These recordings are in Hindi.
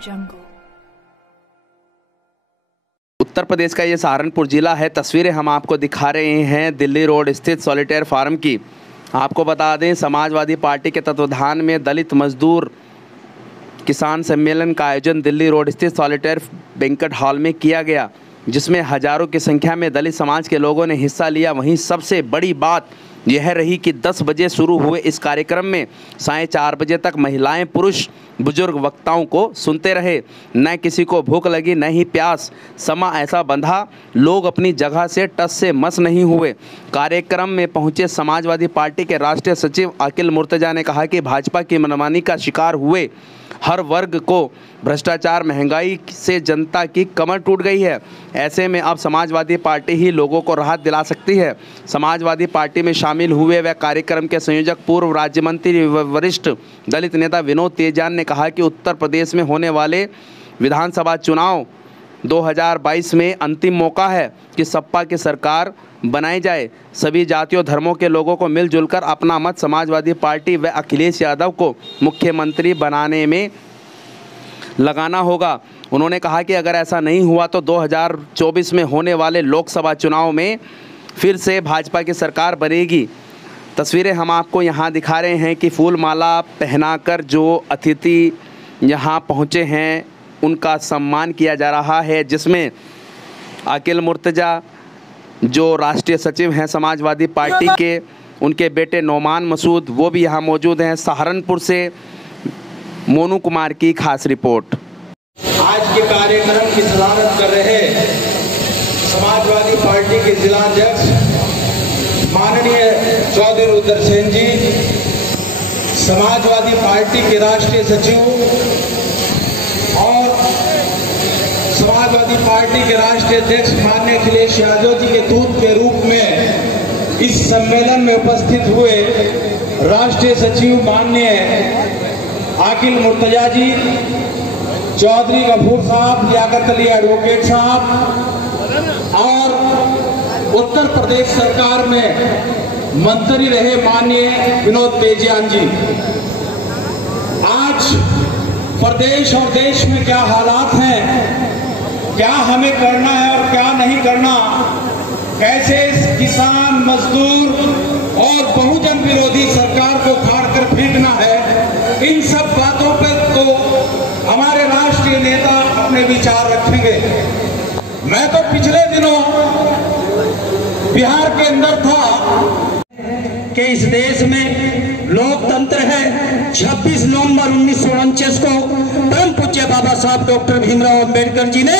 jungle. उत्तर प्रदेश का ये सहारनपुर जिला है। तस्वीरें हम आपको दिखा रहे हैं दिल्ली रोड स्थित सॉलिटेयर फार्म की। आपको बता दें, समाजवादी पार्टी के तत्वाधान में दलित मजदूर किसान सम्मेलन का आयोजन दिल्ली रोड स्थित सॉलिटेयर बैंक्वेट हॉल में किया गया, जिसमें हजारों की संख्या में दलित समाज के लोगों ने हिस्सा लिया। वहीं सबसे बड़ी बात यह रही कि 10 बजे शुरू हुए इस कार्यक्रम में 4:30 बजे तक महिलाएं, पुरुष, बुजुर्ग वक्ताओं को सुनते रहे। न किसी को भूख लगी, न ही प्यास। समा ऐसा बंधा, लोग अपनी जगह से टस से मस नहीं हुए। कार्यक्रम में पहुंचे समाजवादी पार्टी के राष्ट्रीय सचिव अकील मुर्तजा ने कहा कि भाजपा की मनमानी का शिकार हुए हर वर्ग को भ्रष्टाचार, महंगाई से जनता की कमर टूट गई है। ऐसे में अब समाजवादी पार्टी ही लोगों को राहत दिला सकती है। समाजवादी पार्टी में शामिल हुए व कार्यक्रम के संयोजक पूर्व राज्य मंत्री व वरिष्ठ दलित नेता विनोद तेजान ने कहा कि उत्तर प्रदेश में होने वाले विधानसभा चुनाव 2022 में अंतिम मौका है कि सपा की सरकार बनाई जाए। सभी जातियों, धर्मों के लोगों को मिलजुल कर अपना मत समाजवादी पार्टी व अखिलेश यादव को मुख्यमंत्री बनाने में लगाना होगा। उन्होंने कहा कि अगर ऐसा नहीं हुआ तो 2024 में होने वाले लोकसभा चुनाव में फिर से भाजपा की सरकार बनेगी। तस्वीरें हम आपको यहाँ दिखा रहे हैं कि फूल माला पहनाकर जो अतिथि यहाँ पहुँचे हैं उनका सम्मान किया जा रहा है, जिसमें अकील मुर्तजा जो राष्ट्रीय सचिव हैं समाजवादी पार्टी के, उनके बेटे नौमान मसूद वो भी यहाँ मौजूद हैं। सहारनपुर से मोनू कुमार की खास रिपोर्ट। आज के कार्यक्रम की सदारत कर रहे समाजवादी पार्टी के जिलाध्यक्ष माननीय चौधरी रुद्र सेन जी, समाजवादी पार्टी के राष्ट्रीय सचिव और समाजवादी पार्टी के राष्ट्रीय अध्यक्ष माननीय अखिलेश यादव जी के दूत के रूप में इस सम्मेलन में उपस्थित हुए राष्ट्रीय सचिव माननीय अकील मुर्तजा जी, चौधरी गफूर साहब, लियाकत अली एडवोकेट साहब और उत्तर प्रदेश सरकार में मंत्री रहे माननीय विनोद तेजान जी। आज प्रदेश और देश में क्या हालात हैं, क्या हमें करना है और क्या नहीं करना, कैसे किसान, मजदूर और बहुजन विरोधी सरकार को उखाड़ कर फेंकना है, इन सब बातों पर तो हमारे राष्ट्रीय नेता अपने विचार रखेंगे। मैं तो पिछले दिनों बिहार के अंदर था कि इस देश में लोकतंत्र है। 26 नवंबर 1949 को परम पूज्य बाबा साहब डॉक्टर भीमराव अंबेडकर जी ने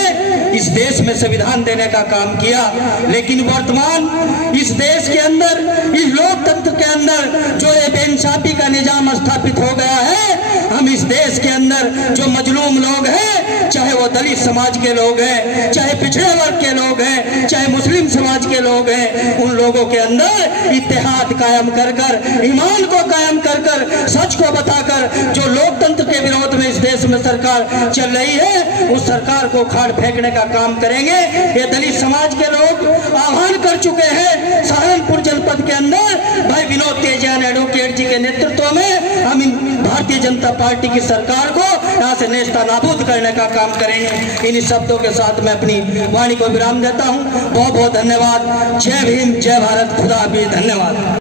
इस देश में संविधान देने का काम किया, लेकिन वर्तमान इस देश के अंदर, इस लोकतंत्र के अंदर जो ये बेइंसाफी का निजाम स्थापित हो गया है, हम इस देश के अंदर जो मजलूम लोग हैं, चाहे वो दलित समाज के लोग हैं, चाहे पिछड़े वर्ग के लोग हैं, चाहे मुस्लिम समाज के लोग हैं, उन लोगों के अंदर इत्तेहाद कायम कर कर, ईमान को कायम कर कर, सच को बताकर जो लोकतंत्र के विरोध में इस देश में सरकार चल रही है, उस सरकार को खाड़ फेंकने का काम करेंगे। ये दलित समाज के लोग आह्वान कर चुके हैं। सहारनपुर जनपद के अंदर भाई विनोद तेजान एडवोकेट जी के नेतृत्व में हम इन भारतीय जनता पार्टी की सरकार को यहाँ से नेस्ता नाबूद करने का काम करेंगे। इन शब्दों के साथ मैं अपनी वाणी को विराम देता हूँ। बहुत बहुत धन्यवाद। जय भीम, जय भारत, खुदा हाफिज, धन्यवाद।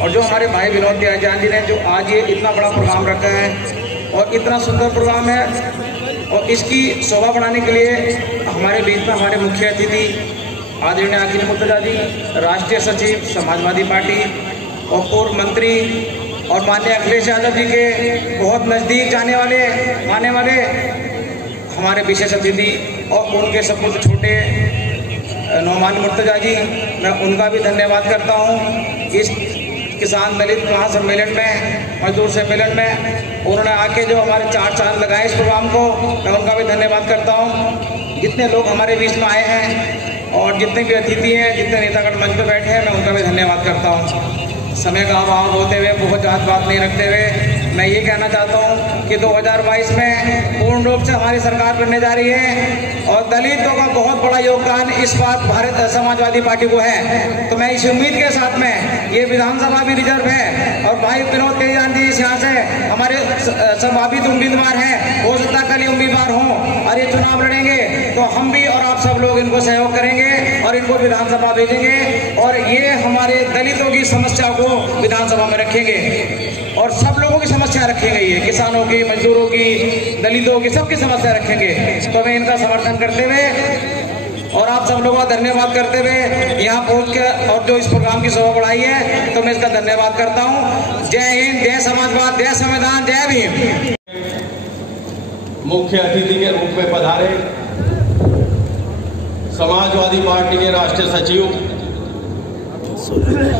और जो हमारे भाई विनोद तेजान जी ने जो आज ये इतना बड़ा प्रोग्राम रखा है और इतना सुंदर प्रोग्राम है, और इसकी शोभा बढ़ाने के लिए हमारे बीच में हमारे मुख्य अतिथि आदरणीय अकील मुर्तजा जी, राष्ट्रीय सचिव समाजवादी पार्टी और पूर्व मंत्री और माननीय अखिलेश यादव जी के बहुत नज़दीक जाने वाले आने वाले हमारे विशेष अतिथि और उनके सपूत छोटे नौमान मुर्तजा जी, मैं उनका भी धन्यवाद करता हूँ। इस किसान दलित महासम्मेलन में, मजदूर सम्मेलन में उन्होंने आके जो हमारे 4 साल लगाए इस प्रोग्राम को, मैं उनका भी धन्यवाद करता हूँ। जितने लोग हमारे बीच में आए हैं और जितने भी अतिथि हैं, जितने नेतागण मंच पर बैठे हैं, मैं उनका भी धन्यवाद करता हूँ। समय का अभाव होते हुए, बहुत ज़्यादा बात नहीं रखते हुए, मैं ये कहना चाहता हूँ कि 2022 में पूर्ण रूप से हमारी सरकार बनने जा रही है और दलितों का बहुत बड़ा योगदान इस बात भारत समाजवादी पार्टी को है। तो मैं इस उम्मीद के साथ में ये विधानसभा भी रिजर्व है और भाई विनोद तेजान जी इस यहाँ से हमारे संभावित उम्मीदवार हैं, हो सकता कल ही उम्मीदवार हों और ये चुनाव लड़ेंगे, तो हम भी और आप सब लोग इनको सहयोग करेंगे और इनको विधानसभा भेजेंगे और ये हमारे दलितों की समस्या को विधानसभा में रखेंगे और सब लोगों की समस्या रखेंगे, ये किसानों की, मजदूरों की, दलितों की, सबकी समस्या रखेंगे। तो मैं इनका समर्थन करते हुए और आप सब लोगों का धन्यवाद करते हुए यहाँ पहुँच के और जो इस प्रोग्राम की शोभा बढ़ाई है, तो मैं इसका धन्यवाद करता हूँ। जय हिंद, जय समाजवाद, जय संविधान, जय भीम। मुख्य अतिथि के रूप में पधारे समाजवादी पार्टी के राष्ट्रीय सचिव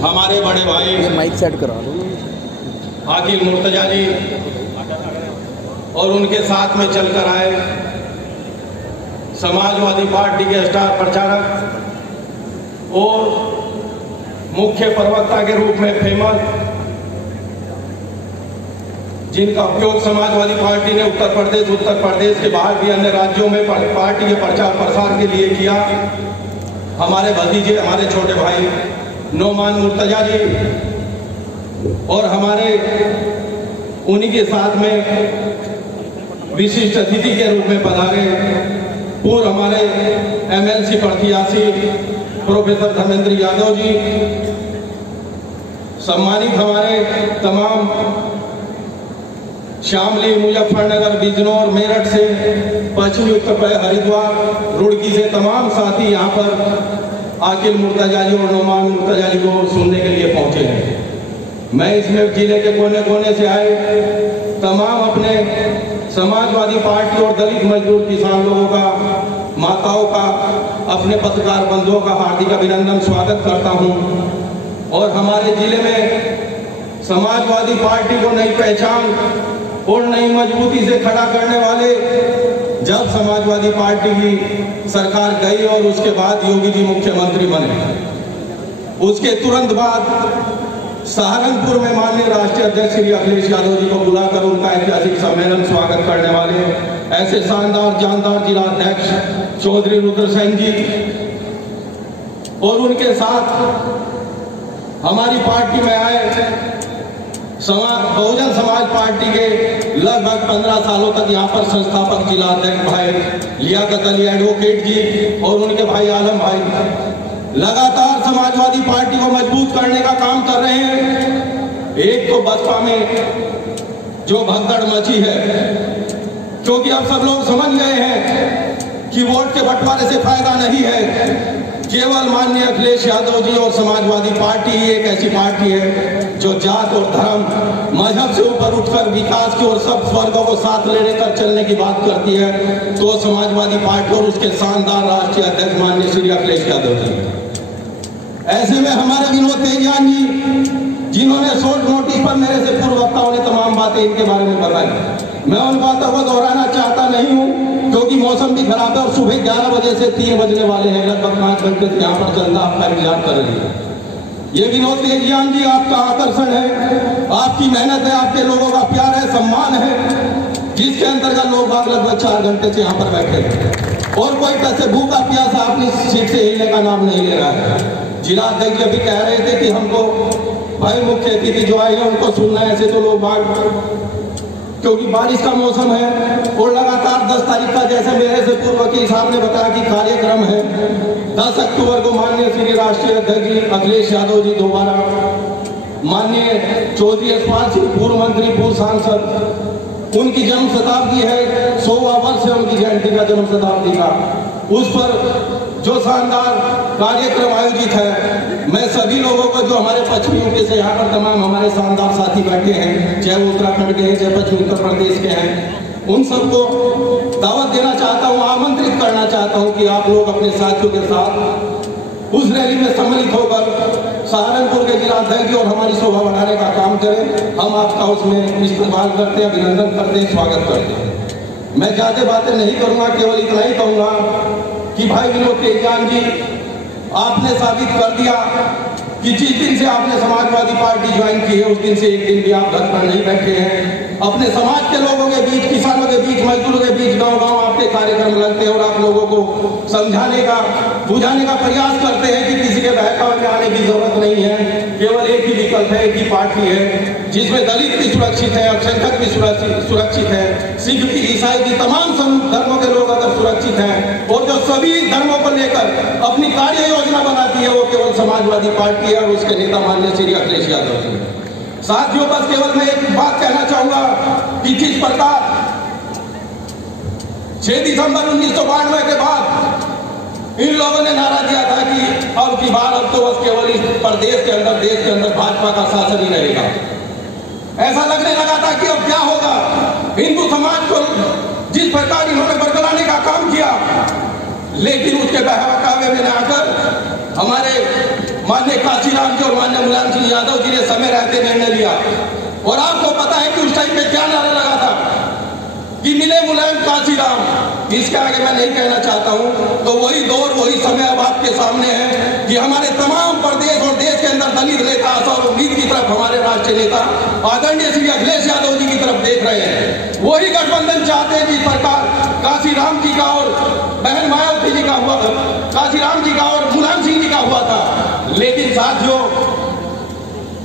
हमारे बड़े भाई माइक सेट करा लो आकिल मुर्तजा जी और उनके साथ में चलकर आए समाजवादी पार्टी के स्टार प्रचारक और मुख्य प्रवक्ता के रूप में फेमस, जिनका उपयोग समाजवादी पार्टी ने उत्तर प्रदेश के बाहर भी अन्य राज्यों में पार्टी के प्रचार प्रसार के लिए किया, हमारे भतीजे, हमारे छोटे भाई नोमान मुर्तजा जी और हमारे उन्हीं के साथ में विशिष्ट अतिथि के रूप में पधारे पूर्व हमारे एमएलसी प्रत्याशी प्रोफेसर धर्मेंद्र यादव जी, सम्मानित हमारे तमाम शामली, मुजफ्फरनगर, बिजनौर, मेरठ से, पश्चिमी उत्तर प्रदेश, हरिद्वार, रुड़की से तमाम साथी यहाँ पर आकिल मुर्तजा जी और नोमान मुर्तजा जी को सुनने के लिए पहुंचे हैं। मैं इसमें जिले के कोने कोने से आए तमाम अपने समाजवादी पार्टी और दलित मजदूर किसान लोगों का, माताओं का, अपने पत्रकार बंधुओं का हार्दिक अभिनंदन, स्वागत करता हूं। और हमारे जिले में समाजवादी पार्टी को नई पहचान और नई मजबूती से खड़ा करने वाले, जब समाजवादी पार्टी की सरकार गई और उसके बाद योगी जी मुख्यमंत्री बने, उसके तुरंत बाद सहारनपुर में माननीय राष्ट्रीय अध्यक्ष श्री अखिलेश यादव जी को बुलाकर उनका ऐतिहासिक सम्मेलन स्वागत करने वाले ऐसे शानदार जानदार जिला अध्यक्ष चौधरी रुद्र सेन जी और उनके साथ हमारी पार्टी में आए बहुजन समाज पार्टी के लगभग 15 सालों तक यहाँ पर संस्थापक जिला अध्यक्ष भाई लियाकत अली एडवोकेट जी और उनके भाई आलम भाई लगातार समाजवादी पार्टी को मजबूत करने का काम कर रहे हैं। एक तो बसपा में जो भगदड़ मची है, क्योंकि अब सब लोग समझ गए हैं कि वोट के बंटवारे से फायदा नहीं है, केवल माननीय अखिलेश यादव जी और समाजवादी पार्टी ही एक ऐसी पार्टी है जो जात और धर्म, मजहब से ऊपर उठकर विकास की और सब वर्गों को साथ ले लेकर चलने की बात करती है, तो समाजवादी पार्टी और उसके शानदार राष्ट्रीय अध्यक्ष माननीय श्री अखिलेश यादव जी। ऐसे में हमारे विनोद तेजान जी, जिन्होंने शॉर्ट नोटिस पर मेरे से पूर्व वक्ताओं ने तमाम बातें इनके बारे में बताई, मैं उन बातों को दोहराना चाहता नहीं हूँ, क्योंकि मौसम भी खराब है और सुबह 11 बजे से 3 बजने वाले हैं, लगभग 5 घंटे से यहाँ पर जनता आपका इंतजार कर रही है। ये विनोद तेजान जी आपका आकर्षण है, आपकी मेहनत है, आपके लोगों का प्यार है, सम्मान है, जिसके अंतर्गत लोग बाग लगभग 4 घंटे से यहाँ पर बैठे हैं और कोई कैसे भूखा प्यासा अपनी सीट से हिलने का नाम नहीं ले रहा है। जिला अध्यक्ष अभी कह रहे थे कि हमको भाई मुख्य अतिथि जो आए हैं उनको सुनना है, ऐसे तो लोग बाग, क्योंकि बारिश का मौसम है और लगातार 10 तारीख का, जैसे मेरे से पूर्व वकील साहब ने बताया कि कार्यक्रम है, 10 अक्टूबर को माननीय श्री राष्ट्रीय अध्यक्ष जी अखिलेश यादव जी दोबारा, माननीय चौधरी यशपाल सिंह पूर्व मंत्री, पूर्व सांसद, उनकी जन्म शताब्दी है, 100वां वर्ष है उनकी जयंती का, जन्म शताब्दी का, उस पर जो शानदार कार्यक्रम आयोजित है, मैं सभी लोगों को जो हमारे पश्चिमी यूपी से यहाँ पर तमाम हमारे शानदार साथी बैठे हैं, चाहे वो उत्तराखंड के हैं, चाहे पश्चिमी उत्तर प्रदेश के हैं, उन सबको दावत देना चाहता हूँ, आमंत्रित करना चाहता हूँ कि आप लोग अपने साथियों के साथ उस रैली में सम्मिलित होकर सहारनपुर के जिला अध्यक्ष और हमारी शोभा बढ़ाने का काम करें। हम आपका उसमें इस्तेमाल करते हैं, अभिनंदन करते हैं, स्वागत करते हैं। मैं ज्यादा बातें नहीं करूँगा, केवल इतना ही कहूँगा कि भाई विनोद तेजान जी, आपने साबित कर दिया कि जिस दिन से आपने समाजवादी पार्टी ज्वाइन की है, उस दिन से एक दिन भी आप घर पर नहीं बैठे हैं। अपने समाज के लोगों के बीच, किसानों के बीच, मजदूरों के बीच गांव गांव आपके कार्यक्रम लगते हैं और आप लोगों को समझाने का, बुझाने का प्रयास करते हैं कि किसी के बहकावे में आने की जरूरत नहीं है। केवल एक ही विकल्प है, एक ही पार्टी है जिसमें दलित भी सुरक्षित है, अल्पसंख्यक भी सुरक्षित है, सिख भी, ईसाई भी, तमाम धर्मों के लोग अगर सुरक्षित हैं, और जो सभी धर्मों को लेकर अपनी कार्य योजना बनाती है वो केवल समाजवादी पार्टी है और उसके नेता माननीय श्री अखिलेश यादव जी। साथियों, बस केवल मैं एक बात कहना चाहूंगा कि किस प्रकार 6 दिसंबर 1992 के बाद इन लोगों ने नारा दिया था कि अब की बार अब तो बस केवल इस प्रदेश के अंदर, देश के अंदर भाजपा का शासन ही रहेगा। ऐसा लगने लगा था कि अब क्या होगा, हिंदू समाज को जिस प्रकार इन्होंने बरगलाने का काम किया, लेकिन उसके बहकावे में आकर हमारे माननीय काशीराम जी और माननीय मुलायम सिंह यादव जी ने समय रहते निर्णय लिया। और आपको पता है कि उस टाइम पे क्या नारा लगा था कि मिले मुलायम काशीराम। इसके आगे मैं नहीं कहना चाहता हूं। तो वही दौर, वही समय अब आपके सामने है कि हमारे तमाम प्रदेश और देश के अंदर दलित नेता और उम्मीद की तरफ हमारे राष्ट्रीय नेता आदरणीय श्री अखिलेश यादव जी की तरफ देख रहे हैं। वही गठबंधन चाहते हैं जिस प्रकार काशीराम जी का और बहन मायावती जी का हुआ, काशीराम जी का और मुलायम सिंह जी का हुआ था। लेकिन साथियों,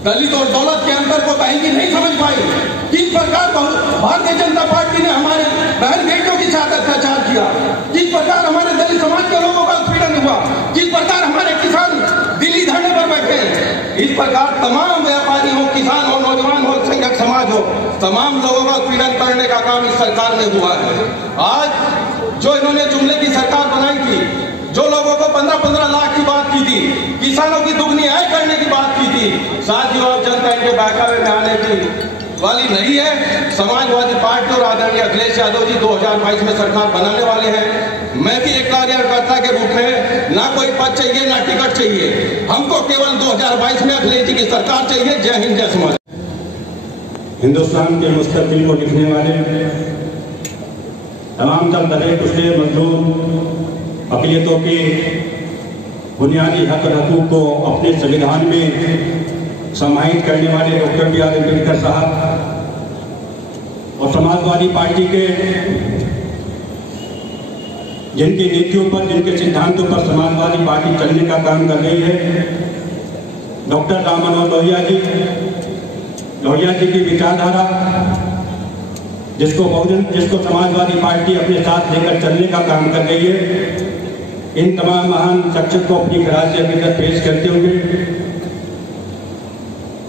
दलित और दौलत के अंतर को बहन जी नहीं समझ पाई। किस प्रकार भारतीय जनता पार्टी ने हमारे बहन बेटियों के साथ अत्याचार किया, किस प्रकार हमारे दलित समाज के लोगों का उत्पीड़न हुआ, किस प्रकार हमारे किसान दिल्ली धरने पर बैठे। इस प्रकार तमाम व्यापारी हो, किसान हो, नौजवान हो, संघर्ष समाज हो, तमाम लोगों का उत्पीड़न करने का काम इस सरकार में हुआ है। आज जो इन्होंने जुमले की सरकार बनाई थी, जो लोगों को 15-15 लाख की बात की थी, किसानों की दुगनी आय करने की बात की थी, साथियों अब जनता इनके बहकावे में आने की वाली नहीं है। समाजवादी पार्टी और आदरणीय अखिलेश यादव जी 2022 में सरकार बनाने वाले हैं। मैं भी एक कार्यकर्ता के रूप में ना कोई पद चाहिए, ना टिकट चाहिए, हमको केवल 2022 में अखिलेश जी की सरकार चाहिए। जय हिंद, जय समाज। हिंदुस्तान के मुस्तकबिल को लिखने वाले तमाम दबे कुचले मजदूर अक़लियतों के बुनियादी हक हकूक़ को अपने संविधान में समाहित करने वाले डॉक्टर बी आर अम्बेडकर साहब और समाजवादी पार्टी के जिनकी नीतियों पर, जिनके सिद्धांतों पर समाजवादी पार्टी चलने का काम कर रही है, डॉक्टर राम मनोहर लोहिया जी की विचारधारा जिसको समाजवादी पार्टी अपने साथ लेकर चलने का काम कर रही है, इन तमाम महान शख्सियत को अपनी खराज से अभिनंदन पेश करते हुए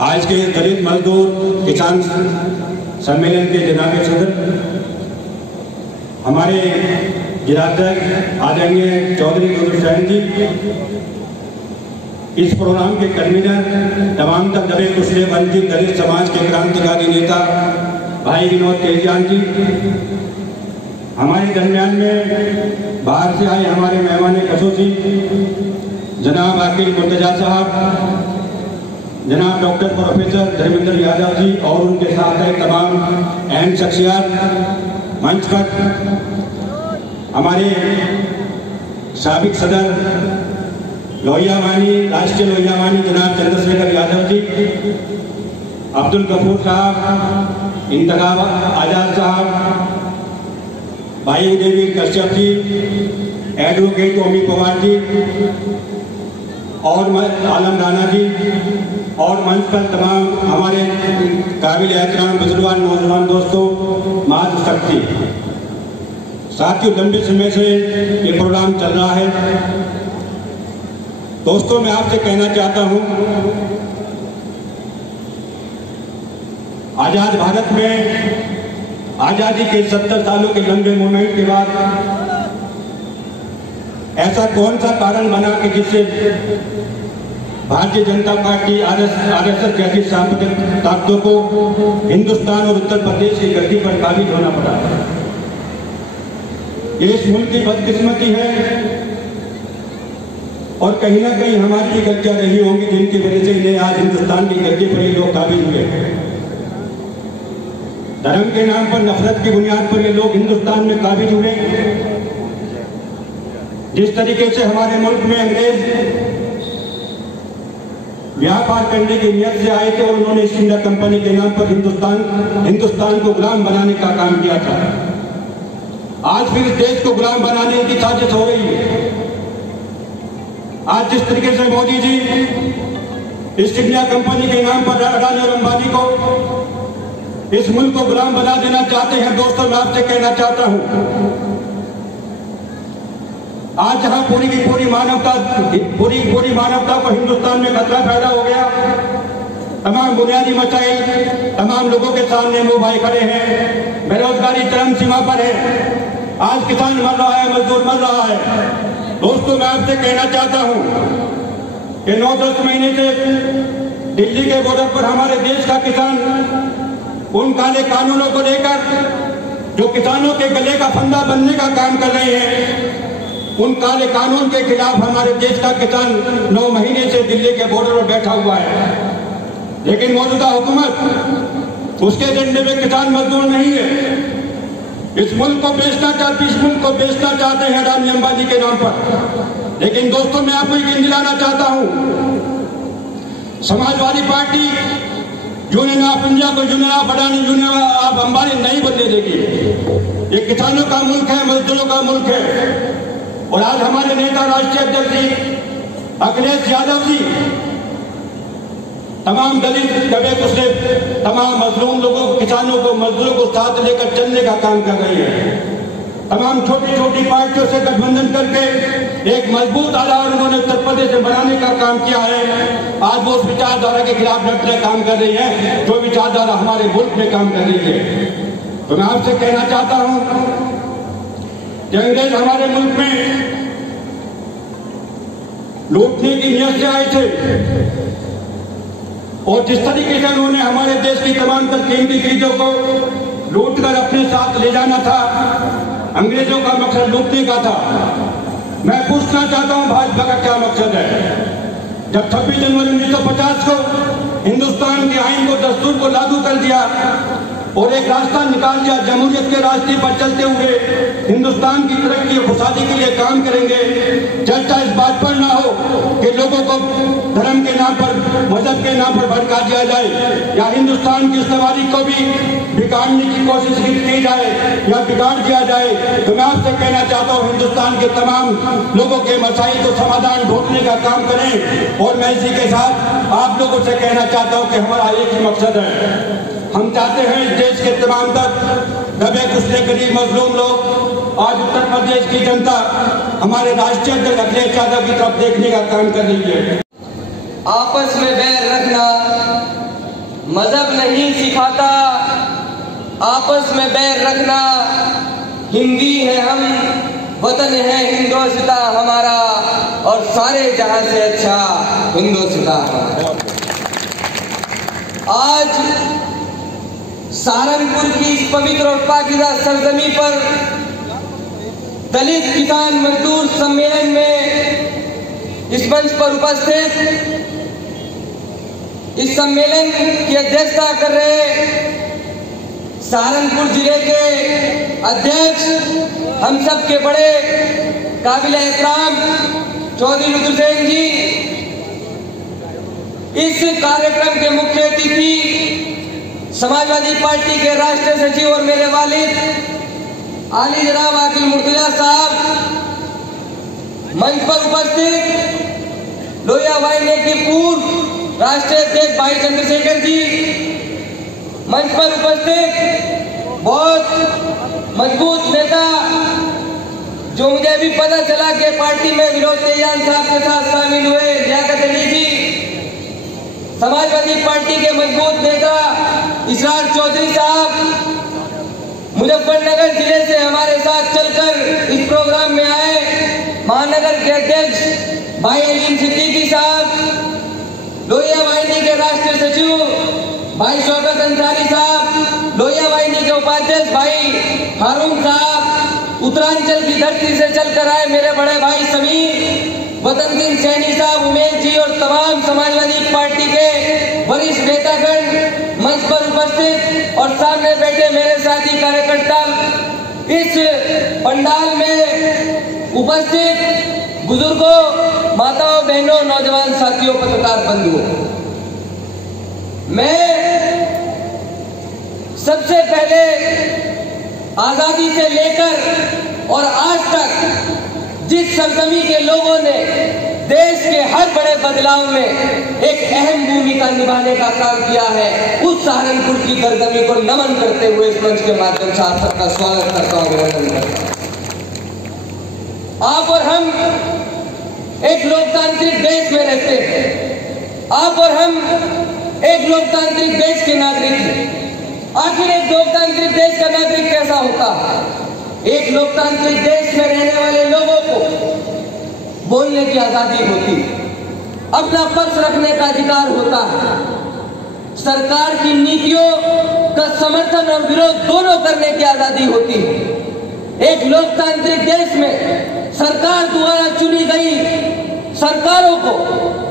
आज के दलित मजदूर किसान सम्मेलन के जनाब सदर हमारे जिलाध्यक्ष आदरणीय चौधरी गुलशन जी, इस प्रोग्राम के कन्वीनर, तमाम तक दबे कुचले वंचित दलित समाज के क्रांतिकारी नेता भाई विनोद तेजान जी, हमारे दरमियान में बाहर से आए हमारे मेहमान खसूसी जनाब आकिल मुर्तजा साहब, जनाब डॉक्टर प्रोफेसर धर्मेंद्र यादव जी और उनके साथ है तमाम अहम शख्सियत, मंच पर हमारे साबिक सदर लोहियावानी, राष्ट्रीय लोहियावानी जनाब चंद्रशेखर यादव जी, अब्दुल गफूर साहब, इंतखाब आजाद साहब, भाई देवी कश्यप जी, एडवोकेट ओमी पवार जी और आलम राणा जी, और मंच पर तमाम हमारे काबिल एहतराम बुजुर्गान नौजवान दोस्तों, माज शक्ति साथियों, लंबे समय से ये प्रोग्राम चल रहा है। दोस्तों, मैं आपसे कहना चाहता हूं, आजाद भारत में आजादी के 70 सालों के लंबे मूवमेंट के बाद ऐसा कौन सा कारण बना कि जिससे भारतीय जनता पार्टी आरएसएस जैसी सांप्रदायिक ताकतों को हिंदुस्तान और उत्तर प्रदेश की गद्दी पर काबिज होना पड़ा। ये इस मुल्क की बदकिस्मती है और कहीं ना कहीं हमारी भी गलतियां रही होंगी जिनकी वजह से इन्हें आज हिंदुस्तान की गद्दी पर ये लोग काबिज हुए। धर्म के नाम पर, नफरत की बुनियाद पर ये लोग हिंदुस्तान में काबिज हुए। जिस तरीके से हमारे मुल्क में अंग्रेज व्यापार करने की नियत से आए थे और उन्होंने ईस्ट इंडिया कंपनी के नाम पर हिंदुस्तान को गुलाम बनाने का काम किया था, आज फिर इस देश को गुलाम बनाने की साजिश हो रही है। आज जिस तरीके से Modi ji east India company के नाम पर अडानी और अंबानी को इस मुल्क को गुलाम बना देना चाहते हैं। दोस्तों, मैं आपसे कहना चाहता हूं, आज जहां पूरी की पूरी मानवता को हिंदुस्तान में खतरा पैदा हो गया, तमाम बुनियादी मसाइल तमाम लोगों के सामने मुंह भाई खड़े हैं, बेरोजगारी चरम सीमा पर है, आज किसान मर रहा है, मजदूर मर रहा है। दोस्तों, मैं आपसे कहना चाहता हूं कि 9-10 महीने से दिल्ली के बॉर्डर पर हमारे देश का किसान उन काले कानूनों को लेकर जो किसानों के गले का फंदा बनने का काम कर रहे हैं, उन काले कानून के खिलाफ हमारे देश का किसान 9 महीने से दिल्ली के बॉर्डर पर बैठा हुआ है। लेकिन मौजूदा हुकूमत, उसके एजेंडे में किसान मजदूर नहीं है। इस मुल्क को बेचना चाहते हैं अडानी अंबानी के नाम पर। लेकिन दोस्तों, मैं आपको यकीन दिलाना चाहता हूं, Samajwadi Party union of India को union of Adani, union of Ambani नहीं बनने देगी। ये किसानों का मुल्क है, मजदूरों का मुल्क है। और आज हमारे नेता राष्ट्रीय अध्यक्ष जी अखिलेश यादव जी तमाम दलित, दबे कुचले, तमाम मजलूम लोगों, किसानों को, मजदूरों को साथ लेकर चलने का काम कर रही है। तमाम छोटी छोटी पार्टियों से गठबंधन करके एक मजबूत आधार उन्होंने उत्तर प्रदेश में बनाने का काम किया है। आज वो उस विचारधारा के खिलाफ डटकर काम कर रही है जो विचारधारा हमारे मुल्क में काम कर रही है। तो मैं आपसे कहना चाहता हूं कि अंग्रेज हमारे मुल्क में लूटने की नीयत से आए थे और जिस तरीके से उन्होंने हमारे देश की तमाम तर कीमती चीजों को लूट कर अपने साथ ले जाना था, अंग्रेजों का मकसद लूटने का था। मैं पूछना चाहता हूं, भाजपा का क्या मकसद है? जब 26 जनवरी 1950 को हिंदुस्तान के आईन को, दस्तूर को लागू कर दिया और एक रास्ता निकाल दिया, जमहूरियत के रास्ते पर चलते हुए हिंदुस्तान की तरक्की और खुशहाली के लिए काम करेंगे, चर्चा इस बात पर ना हो कि लोगों को धर्म के नाम पर, मजहब के नाम पर भड़का दिया जाए या हिंदुस्तान की सवारी को भी बिगाड़ने की कोशिश की जाए या बिगाड़ दिया जाए। तो मैं आपसे कहना चाहता हूँ, हिंदुस्तान के तमाम लोगों के मसाइल को समाधान ढूंढने का काम करें। और मैं इसी के साथ आप लोगों से कहना चाहता हूँ कि हमारा एक ही मकसद है, हम चाहते हैं इस देश के तमाम तक दबे कुचले गरीब मजलूम लोग, आज उत्तर प्रदेश की जनता हमारे राष्ट्रीय अध्यक्ष अखिलेश यादव की तरफ देखने का काम कर रही है। आपस में बैर रखना मजहब नहीं सिखाता, आपस में बैर रखना हिंदी है हम, वतन है हिंदुस्तां हमारा और सारे जहां से अच्छा हिंदुस्तां हमारा। आज सहारनपुर की इस पवित्र और पाकीज़ा सरजमी पर दलित किसान मजदूर सम्मेलन में इस मंच पर उपस्थित इस सम्मेलन की अध्यक्षता कर रहे सहारनपुर जिले के अध्यक्ष, हम सब के बड़े काबिल एहतराम चौधरी रुद्रसेन जी, इस कार्यक्रम के मुख्य अतिथि समाजवादी पार्टी के राष्ट्रीय सचिव और मेरे वालिद आली जनाब आकिल मुर्तजा साहब, मंच पर उपस्थित लोहिया वाहिनी के पूर्व राष्ट्रीय अध्यक्ष भाई चंद्रशेखर जी, मंच पर उपस्थित बहुत मजबूत नेता जो मुझे अभी पता चला कि पार्टी में विनोद तेजान साहब के साथ शामिल हुए, लियाकत अली जी, समाजवादी पार्टी के मजबूत नेता इसरार चौधरी साहब, मुजफ्फरनगर जिले से हमारे साथ चलकर इस प्रोग्राम में आए महानगर के अध्यक्ष भाई अलीम सिद्दीकी साहब, लोहिया वाहिनी के राष्ट्रीय सचिव भाई शौकत अंसारी साहब, लोहिया वाहिनी के उपाध्यक्ष भाई हारून साहब, उत्तरांचल की धरती से चलकर आए मेरे बड़े भाई समीर, वतन सिंह सैनी साहब, उमेश जी और तमाम समाजवादी पार्टी के वरिष्ठ नेतागण मंच पर उपस्थित और सामने बैठे मेरे साथी कार्यकर्ता, इस पंडाल में उपस्थित बुजुर्गों, माताओं, बहनों, नौजवान साथियों, पत्रकार बंधुओं, मैं सबसे पहले आजादी से लेकर और आज तक जिस सरजमी के लोगों ने देश के हर बड़े बदलाव में एक अहम भूमिका निभाने का काम किया है, उस सहारनपुर की गर्दनी को नमन करते हुए इस मंच के माध्यम से आप सबका स्वागत करता हूं, अभिनंदन करता हूं। आप और हम एक लोकतांत्रिक देश में रहते हैं, आप और हम एक लोकतांत्रिक देश के नागरिक हैं। आखिर एक लोकतांत्रिक देश का नागरिक कैसा होता है? एक लोकतांत्रिक देश में रहने वाले लोगों को बोलने की आजादी होती है, अपना पक्ष रखने का अधिकार होता है, सरकार की नीतियों का समर्थन और विरोध दोनों करने की आजादी होती है। एक लोकतांत्रिक देश में सरकार द्वारा चुनी गई सरकारों को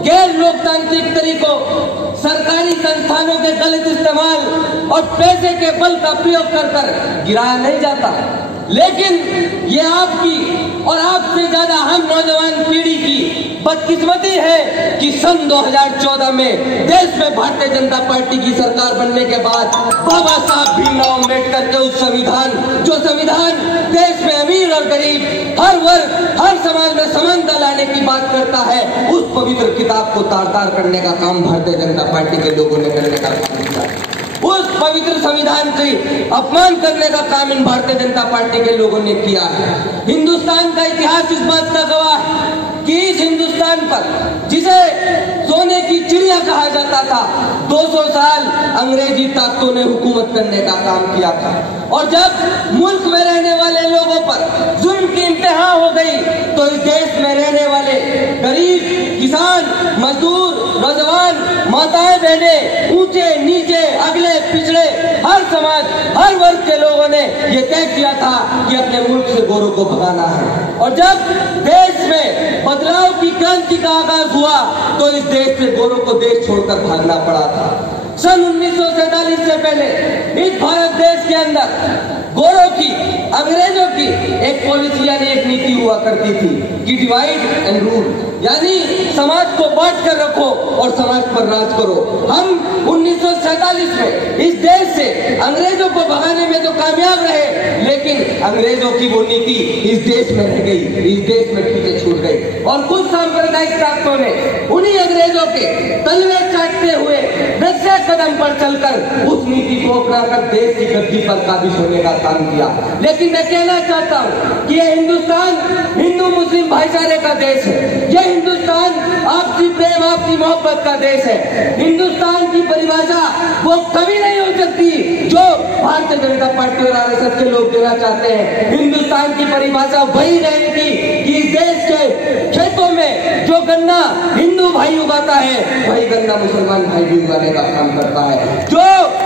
गैर लोकतांत्रिक तरीकों, सरकारी संस्थानों के गलत इस्तेमाल और पैसे के बल का प्रयोग कर गिराया नहीं जाता। लेकिन ये आपकी और आपसे ज्यादा हम नौजवान पीढ़ी की बदकिस्मती है कि सन 2014 में देश में भारतीय जनता पार्टी की सरकार बनने के बाद बाबा साहब भीमराव अम्बेडकर के उस संविधान, जो संविधान देश में अमीर और गरीब, हर वर्ग, हर समाज में समानता लाने की बात करता है, उस पवित्र किताब को तार-तार करने का काम भारतीय जनता पार्टी के लोगों ने करने का काम किया। उस पवित्र संविधान से अपमान करने का काम इन भारतीय जनता पार्टी के लोगों ने किया है। हिंदुस्तान का इतिहास इस बात का गवाह है कि इस हिंदुस्तान पर, जिसे सोने की चिड़िया कहा जाता था, 200 साल अंग्रेजी ताकतों ने हुकूमत करने का काम किया था। और जब मुल्क में रहने वाले लोगों पर जुल्म की इंतहा हो गई तो इस देश में रहने वाले गरीब, किसान, मजदूर, नौजवान, माताएं, बहनें, ऊंचे नीचे, अगले पिछड़े, हर समाज, हर वर्ग के लोगों ने यह तय किया था कि अपने मुल्क से गोरों को भगाना है। और जब देश में बदलाव की क्रांति का आगाज हुआ तो इस देश से गोरों को देश छोड़कर भागना पड़ा था। सन 1947 से पहले इस भारत देश के अंदर गोरों की, अंग्रेजों की एक पॉलिसी यानी एक नीति हुआ करती थी कि डिवाइड एंड रूल, यानी समाज को बांट कर रखो और समाज पर राज करो। हम 1947 में इस देश से अंग्रेजों को भगाने में तो कामयाब रहे, लेकिन अंग्रेजों की वो नीति इस देश में रह गई, इस देश में पीछे छूट गई। और कुछ सांप्रदायिक ताकतों ने उन्हीं अंग्रेजों के तलवे चाटते हुए नक्शे कदम पर चलकर उस नीति को अपनाकर देश की गद्दी पर काबिज होने का काम किया। लेकिन मैं कहना चाहता हूँ कि यह हिंदुस्तान हिंदू मुस्लिम भाईचारे का देश है, यह हिंदुस्तान आपसी प्रेम, आपसी मोहब्बत का देश है। हिंदुस्तान की परिभाषा वो कभी नहीं हो सकती जो भारतीय जनता पार्टी और आरएसएस के लोग देना चाहते हैं। हिंदुस्तान की परिभाषा वही रहेगी कि इस देश के खेतों में जो गन्ना हिंदू भाई उगाता है वही गन्ना मुसलमान भाई भी उगाने का काम करता है, जो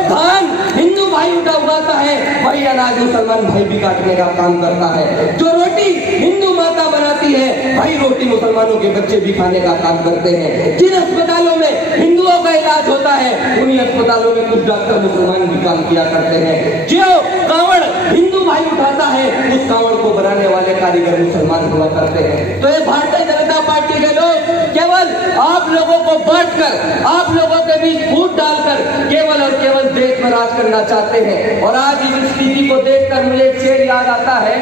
धान हिंदू भाई उगाता है वही अनाज मुसलमान भाई भी काटने का काम करता है, जो रोटी हिंदू माता बनाती है वही रोटी मुसलमानों के बच्चे भी खाने का काम करते हैं। जिन अस्पतालों में हिंदुओं का इलाज होता है उन्हीं अस्पतालों में कुछ डॉक्टर मुसलमान भी काम किया करते हैं। जो कावड़ हिंदू भाई उठाता है उस कावड़ को बनाने वाले कारीगर मुसलमान हुआ करते हैं। तो ये भारतीय जनता पार्टी के लोग केवल आप लोगों को बांटकर, आप लोगों के बीच फूट डालकर केवल और केवल देश में राज करना चाहते हैं। और आज इस स्थिति को देखकर मुझे एक शेर याद आता है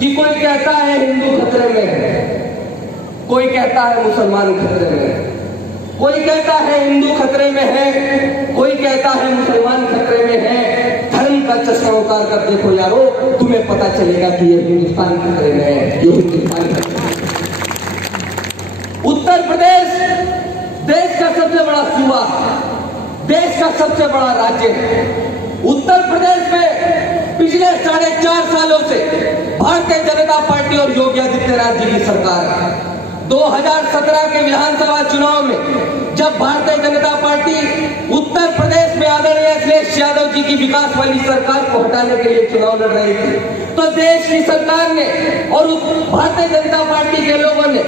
कि कोई कहता है हिंदू खतरे में है, कोई कहता है मुसलमान खतरे में है, कोई कहता है हिंदू खतरे में है, कोई कहता है मुसलमान खतरे में है। धर्म का चश्मा उतार कर देखो यारो, तुम्हें पता चलेगा कि ये हिंदुस्तान खतरे में है, ये हिंदुस्तान खतरे में। उत्तर प्रदेश देश का सबसे बड़ा सूबा, देश का सबसे बड़ा राज्य है। उत्तर प्रदेश में पिछले 4.5 सालों से भारतीय जनता पार्टी और योगी आदित्यनाथ जी की सरकार है। 2017 के विधानसभा चुनाव में जब भारतीय जनता पार्टी उत्तर प्रदेश में आदरणीय अखिलेश यादव जी की विकास वाली सरकार को हटाने के लिए चुनाव लड़ रही थी, तो देश की सरकार ने और भारतीय जनता पार्टी के लोगों ने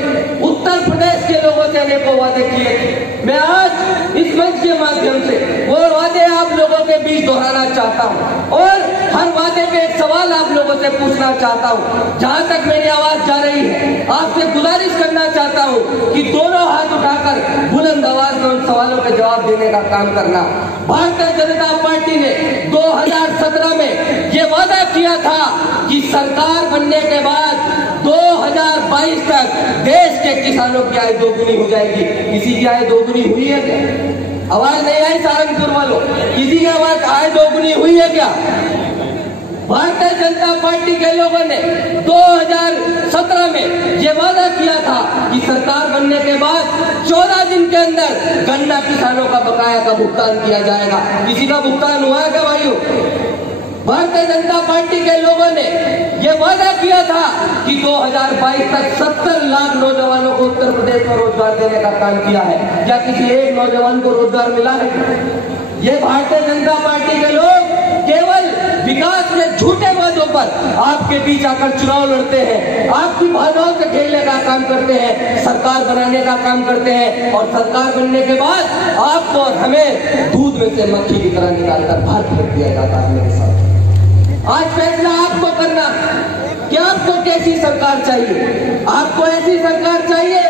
उत्तर प्रदेश के लोगों से अनेकों वादे किए थे। मैं आज इस मंच के माध्यम से वो वादे आप लोगों के बीच दोहराना चाहता हूँ और हर वादे पे एक सवाल आप लोगों से पूछना चाहता हूँ। जहां तक मेरी आवाज जा रही है आपसे गुजारिश करना चाहता हूँ कि दोनों हाथ उठाकर बुलंद आवाज में उन सवालों के जवाब देने का काम करना। भारतीय जनता पार्टी ने 2017 में ये वादा किया था कि सरकार बनने के बाद 2022 तक देश के किसानों की आय दोगुनी हो जाएगी। किसी की आय दोगुनी हुई है क्या? आवाज नहीं आई सहारनपुर वालों? किसी की आय दोगुनी हुई है क्या? भारतीय जनता पार्टी के लोगों ने 2017 में ये वादा किया था कि सरकार बनने के बाद 14 दिन के अंदर गन्ना किसानों का बकाया का भुगतान किया जाएगा। किसी का भुगतान हुआ है क्या भाइयों? भारतीय जनता पार्टी के लोगों ने ये वादा किया था कि 2022 तक 70 लाख नौजवानों को उत्तर प्रदेश में रोजगार देने का काम किया है। क्या किसी एक नौजवान को रोजगार मिला है? ये भारतीय जनता पार्टी के लोग केवल विकास के झूठे वादों पर आपके बीच आकर चुनाव लड़ते हैं, आपकी भावनाओं से खेलने का काम करते हैं, सरकार बनाने का काम करते हैं और सरकार बनने के बाद आपको और हमें दूध में से मक्खी की तरह निकालकर बाहर फेंक दिया जाता है। मेरे साथ आज फैसला आपको करना कि आपको कैसी सरकार चाहिए। आपको ऐसी सरकार चाहिए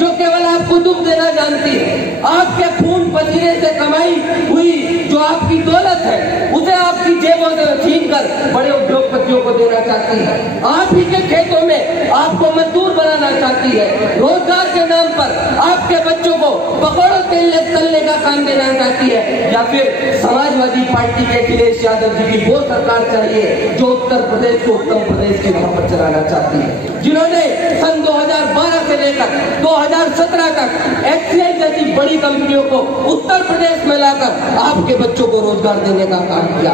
जो केवल आपको दुख देना जानती है, आपके खून पसीने से कमाई हुई जो आपकी दौलत है उसे आपकी जेबों से छीन कर बड़े उद्योगपतियों को देना चाहती है, आप ही के खेतों में आपको मजदूर बनाना चाहती है, रोजगार के नाम पर आपके बच्चों को पकौड़ों तलने का काम देना चाहती है, या फिर समाजवादी पार्टी के अखिलेश यादव जी की वो सरकार चाहिए जो उत्तर प्रदेश को उत्तम प्रदेश के नाम पर चलाना चाहती है, जिन्होंने सन 2012 से लेकर 2017 तक एक्सीएल जैसी बड़ी कंपनियों को उत्तर प्रदेश में लाकर आपके बच्चों को रोजगार देने का काम किया,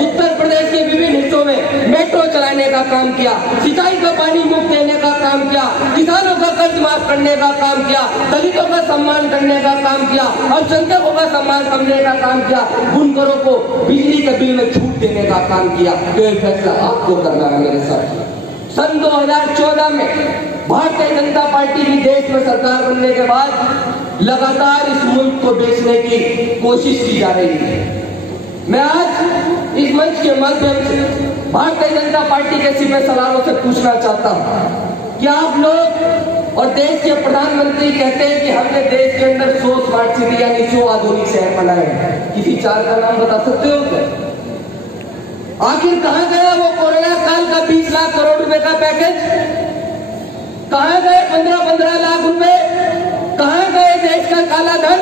उत्तर प्रदेश के विभिन्न हिस्सों में मेट्रो चलाने का काम किया, सिंचाई का पानी मुफ्त देने का काम किया, किसानों का कर्ज माफ करने का काम किया, दलितों का सम्मान करने का काम किया, अल्पसंख्यकों का सम्मान करने का काम किया, बुनकरों को बिजली के बिल में छूट देने का काम किया। तो ये फैसला आपको करना है मेरे साथ। सन 2014 में भारतीय जनता पार्टी की देश में सरकार बनने के बाद लगातार इस मुल्क को बेचने की कोशिश की जा रही है। मैं आज इस मंच के माध्यम से भारतीय जनता पार्टी के सिपह सलारों से पूछना चाहता हूं कि आप लोग और देश के प्रधानमंत्री कहते हैं कि हमने देश के अंदर 100 स्मार्ट सिटी यानी 100 आधुनिक शहर बनाए हैं, किसी 4 का नाम बता सकते हो क्या? आखिर कहां गया वो कोरोना काल का 20 लाख करोड़ रुपए का पैकेज? कहां गए 15-15 लाख रुपए? कहां गए देश का काला धन?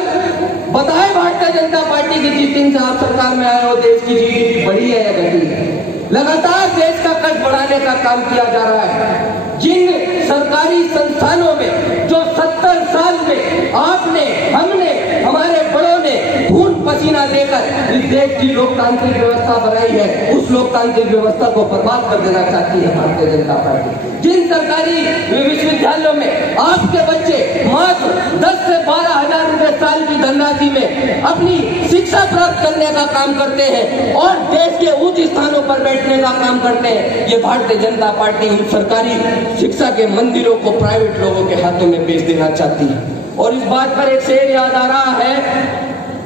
बताएं भारतीय जनता पार्टी की जिस दिन से आप सरकार में आए हो देश की जीडीपी बढ़ी है या घटी है? लगातार देश का कर्ज बढ़ाने का काम किया जा रहा है। जिन सरकारी संस्थानों में जो 70 साल में आपने, हमने, हमारे बड़ों ने खून पसीना देकर इस देश की लोकतांत्रिक व्यवस्था बनाई है, उस लोकतांत्रिक व्यवस्था को बर्बाद कर देना चाहती है भारतीय जनता पार्टी। जिन सरकारी विश्वविद्यालयों में आपके बच्चे मात्र 10 से 12 हजार रुपए साल की धनराशि में अपनी शिक्षा प्राप्त करने का काम करते हैं और देश के उच्च स्थानों पर बैठने का काम करते हैं, ये भारतीय जनता पार्टी उन सरकारी शिक्षा के मंदिरों को प्राइवेट लोगों के हाथों में बेच देना चाहती है। और इस बात पर एक शेर याद आ रहा है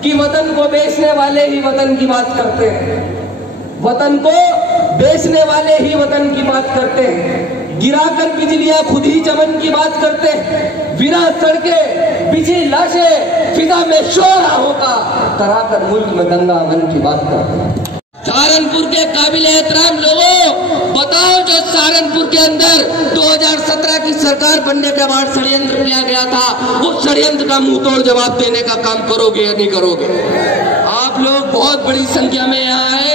कि वतन को बेचने वाले ही वतन की बात करते हैं, वतन को बेचने वाले ही वतन की बात करते हैं, गिराकर बिजलियां खुद ही चमन की बात करते हैं, विराट सड़कें, बिछी लाशें, फिजा में शोर होगा, कराकर मुल्क में दंगा अमन की बात करते हैं। सहारनपुर के काबिल एहतराम लोगों, बताओ जो सहारनपुर के अंदर 2017 की सरकार बनने के बाद षड्यंत्र किया गया था, उस षड्यंत्र का मुंह तोड़ जवाब देने का काम करोगे या नहीं करोगे? आप लोग बहुत बड़ी संख्या में यहाँ आए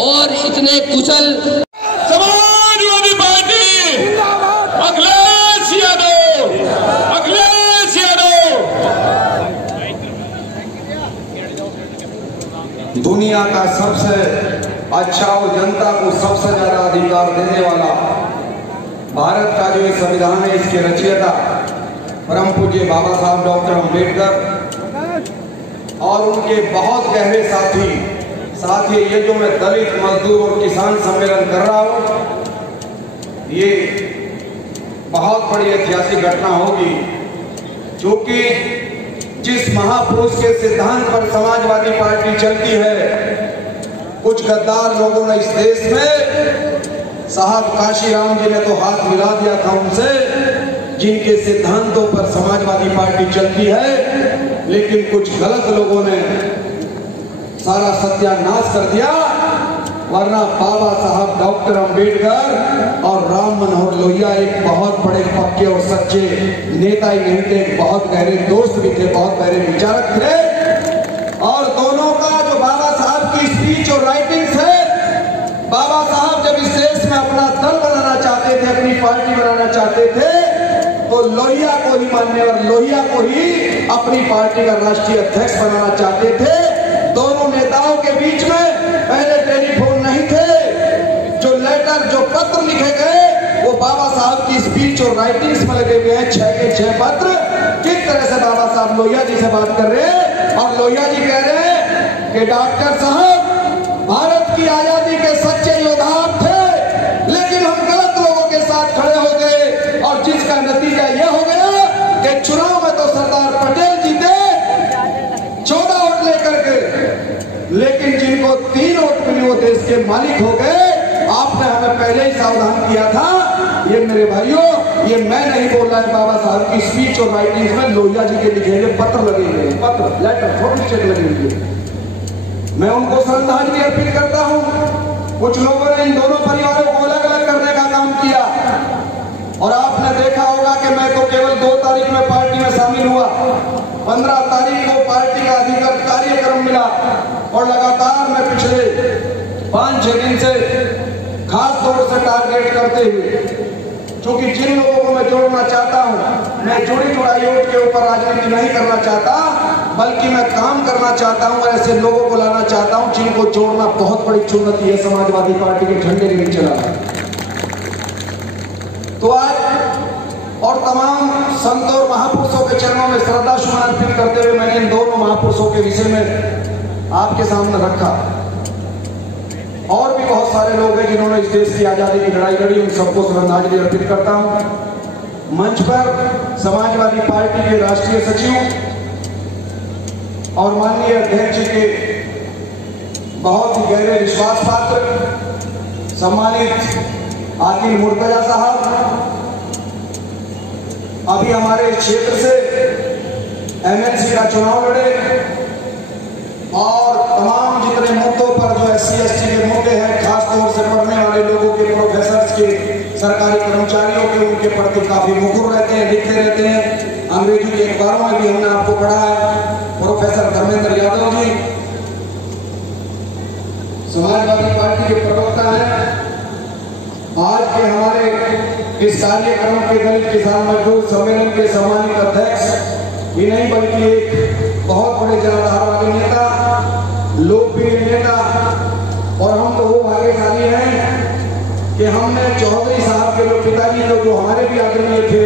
और इतने कुशल समाजवादी पार्टी अखिलेश यादव, अखिलेश यादव दुनिया का सबसे अच्छा और जनता को सबसे ज्यादा अधिकार देने वाला भारत का जो ये संविधान है, इसके रचयिता परम पूज्य बाबा साहब डॉक्टर अम्बेडकर और उनके बहुत गहरे साथी ये जो मैं दलित मजदूर और किसान सम्मेलन कर रहा हूं, ये बहुत बड़ी ऐतिहासिक घटना होगी, क्योंकि जिस महापुरुष के सिद्धांत पर समाजवादी पार्टी चलती है, कुछ गद्दार लोगों ने इस देश में, साहब काशीराम जी ने तो हाथ मिला दिया था उनसे, जिनके सिद्धांतों पर समाजवादी पार्टी चलती है, लेकिन कुछ गलत लोगों ने सारा सत्यानाश कर दिया वरना बाबा साहब डॉक्टर अंबेडकर और राम मनोहर लोहिया एक बहुत बड़े पक्के और सच्चे नेता ही नहीं थे, एक बहुत गहरे दोस्त भी थे, बहुत गहरे विचारक थे। और दोनों का जो बाबा साहब की स्पीच और राइटिंग्स है, बाबा साहब जब इस देश में अपना दल बनाना चाहते थे, अपनी पार्टी बनाना चाहते थे, तो लोहिया को ही मानने और लोहिया को ही अपनी पार्टी का राष्ट्रीय अध्यक्ष बनाना चाहते थे। दोनों नेताओं के बीच में पहले टेलीफोन नहीं थे, जो लेटर जो पत्र लिखे गए वो बाबा साहब की स्पीच और राइटिंग्स में लगे हुए हैं, 6 के 6 पत्र। किस तरह से बाबा साहब लोहिया जी से बात कर रहे हैं और लोहिया जी कह रहे हैं कि डॉक्टर साहब भारत की आजादी के सच्चे योद्धा थे, लेकिन हम गलत लोगों के साथ खड़े हो गए और जिसका नतीजा यह हो गया कि चुनाव में तो सरदार पटेल जीते 14 वोट लेकर के, लेकिन जिनको 3 वोट मिली वो देश के मालिक हो गए। आपने हमें पहले ही सावधान किया था। ये मेरे भाइयों, ये मैं नहीं बोल रहा है, बाबा साहब की स्पीच और राइटिंग्स में लोहिया जी के लिखे हुए पत्र लगे हुए हैं, पत्र लेटर फोटो स्टेट लगे हुए। मैं उनको श्रद्धांजलि अर्पित करता हूँ। कुछ लोगों ने इन दोनों परिवारों को अलग अलग करने का काम किया और आपने देखा होगा कि मैं तो केवल 2 तारीख में पार्टी में शामिल हुआ, 15 तारीख को पार्टी का अधिकृत कार्यक्रम मिला और लगातार मैं पिछले 5-6 दिन से खास तौर से टारगेट करते हुए, क्योंकि जिन लोगों को मैं जोड़ना चाहता हूं, मैं जुड़ी जुड़ाई वोट के ऊपर राजनीति नहीं करना चाहता, बल्कि मैं काम करना चाहता हूं, ऐसे लोगों को लाना चाहता हूं जिनको जोड़ना बहुत बड़ी चुनौती है समाजवादी पार्टी के झंडे के नीचे लाना। तो आज और तमाम संत और महापुरुषों के चरणों में श्रद्धा सुमन अर्पित करते हुए मैंने इन दोनों महापुरुषों के विषय में आपके सामने रखा। और भी बहुत सारे लोग हैं जिन्होंने इस देश की आजादी की लड़ाई लड़ी, उन सबको श्रद्धांजलि अर्पित करता हूं। मंच पर समाजवादी पार्टी के राष्ट्रीय सचिव और माननीय अध्यक्ष के बहुत ही गहरे विश्वास पात्र सम्मानित आकिल मुर्तजा साहब, अभी हमारे क्षेत्र से एमएलसी का चुनाव लड़े और तमाम जितने मुद्दों पर जो SC/ST के मुद्दे हैं, खासतौर से पढ़ने वाले लोगों के, प्रोफेसर्स के, सरकारी कर्मचारियों के, उनके प्रति काफी मुखर रहते हैं, लिखते रहते हैं। अंग्रेजी के अखबारों में भी हमने आपको पढ़ा है। प्रोफेसर धर्मेंद्र यादव जी समाजवादी पार्टी के प्रवक्ता हैं। आज के हमारे इस कार्यक्रम के दलित किसान मजदूर सम्मेलन के सम्मानित अध्यक्ष ही नहीं बल्कि एक बहुत बड़े जनाधार वाले नेता, लोकप्रिय नेता, और हम तो वो भाग्यशाली हैं कि हमने चौधरी साहब के जो पिताजी जो हमारे भी आदरणीय थे,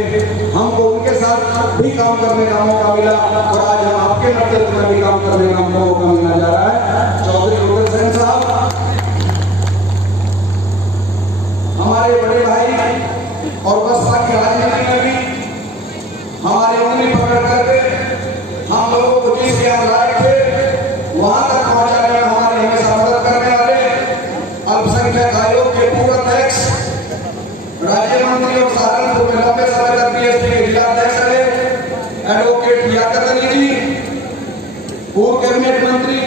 हमको उनके साथ भी काम करने का मौका मिला और आज हम आपके नेतृत्व में भी काम करने का मौका मिलने जा रहा है। चौधरी रुद्र सेन साहब हमारे बड़े भाई और बसपा की राजनीति में भी हमारी उंगली पकड़ करके हम लोगों को जिस ज्ञान लायक थे वहां तक पहुंचाने में हमारी हमेशा मदद करने वाले अल्पसंख्यक आयोग के पूर्व अध्यक्ष, राज्य मंत्री और सहारनपुर में लंबे समय तक BSP के जिला अध्यक्ष रहे एडवोकेट लियाकत अली जी, पूर्व कैबिनेट मंत्री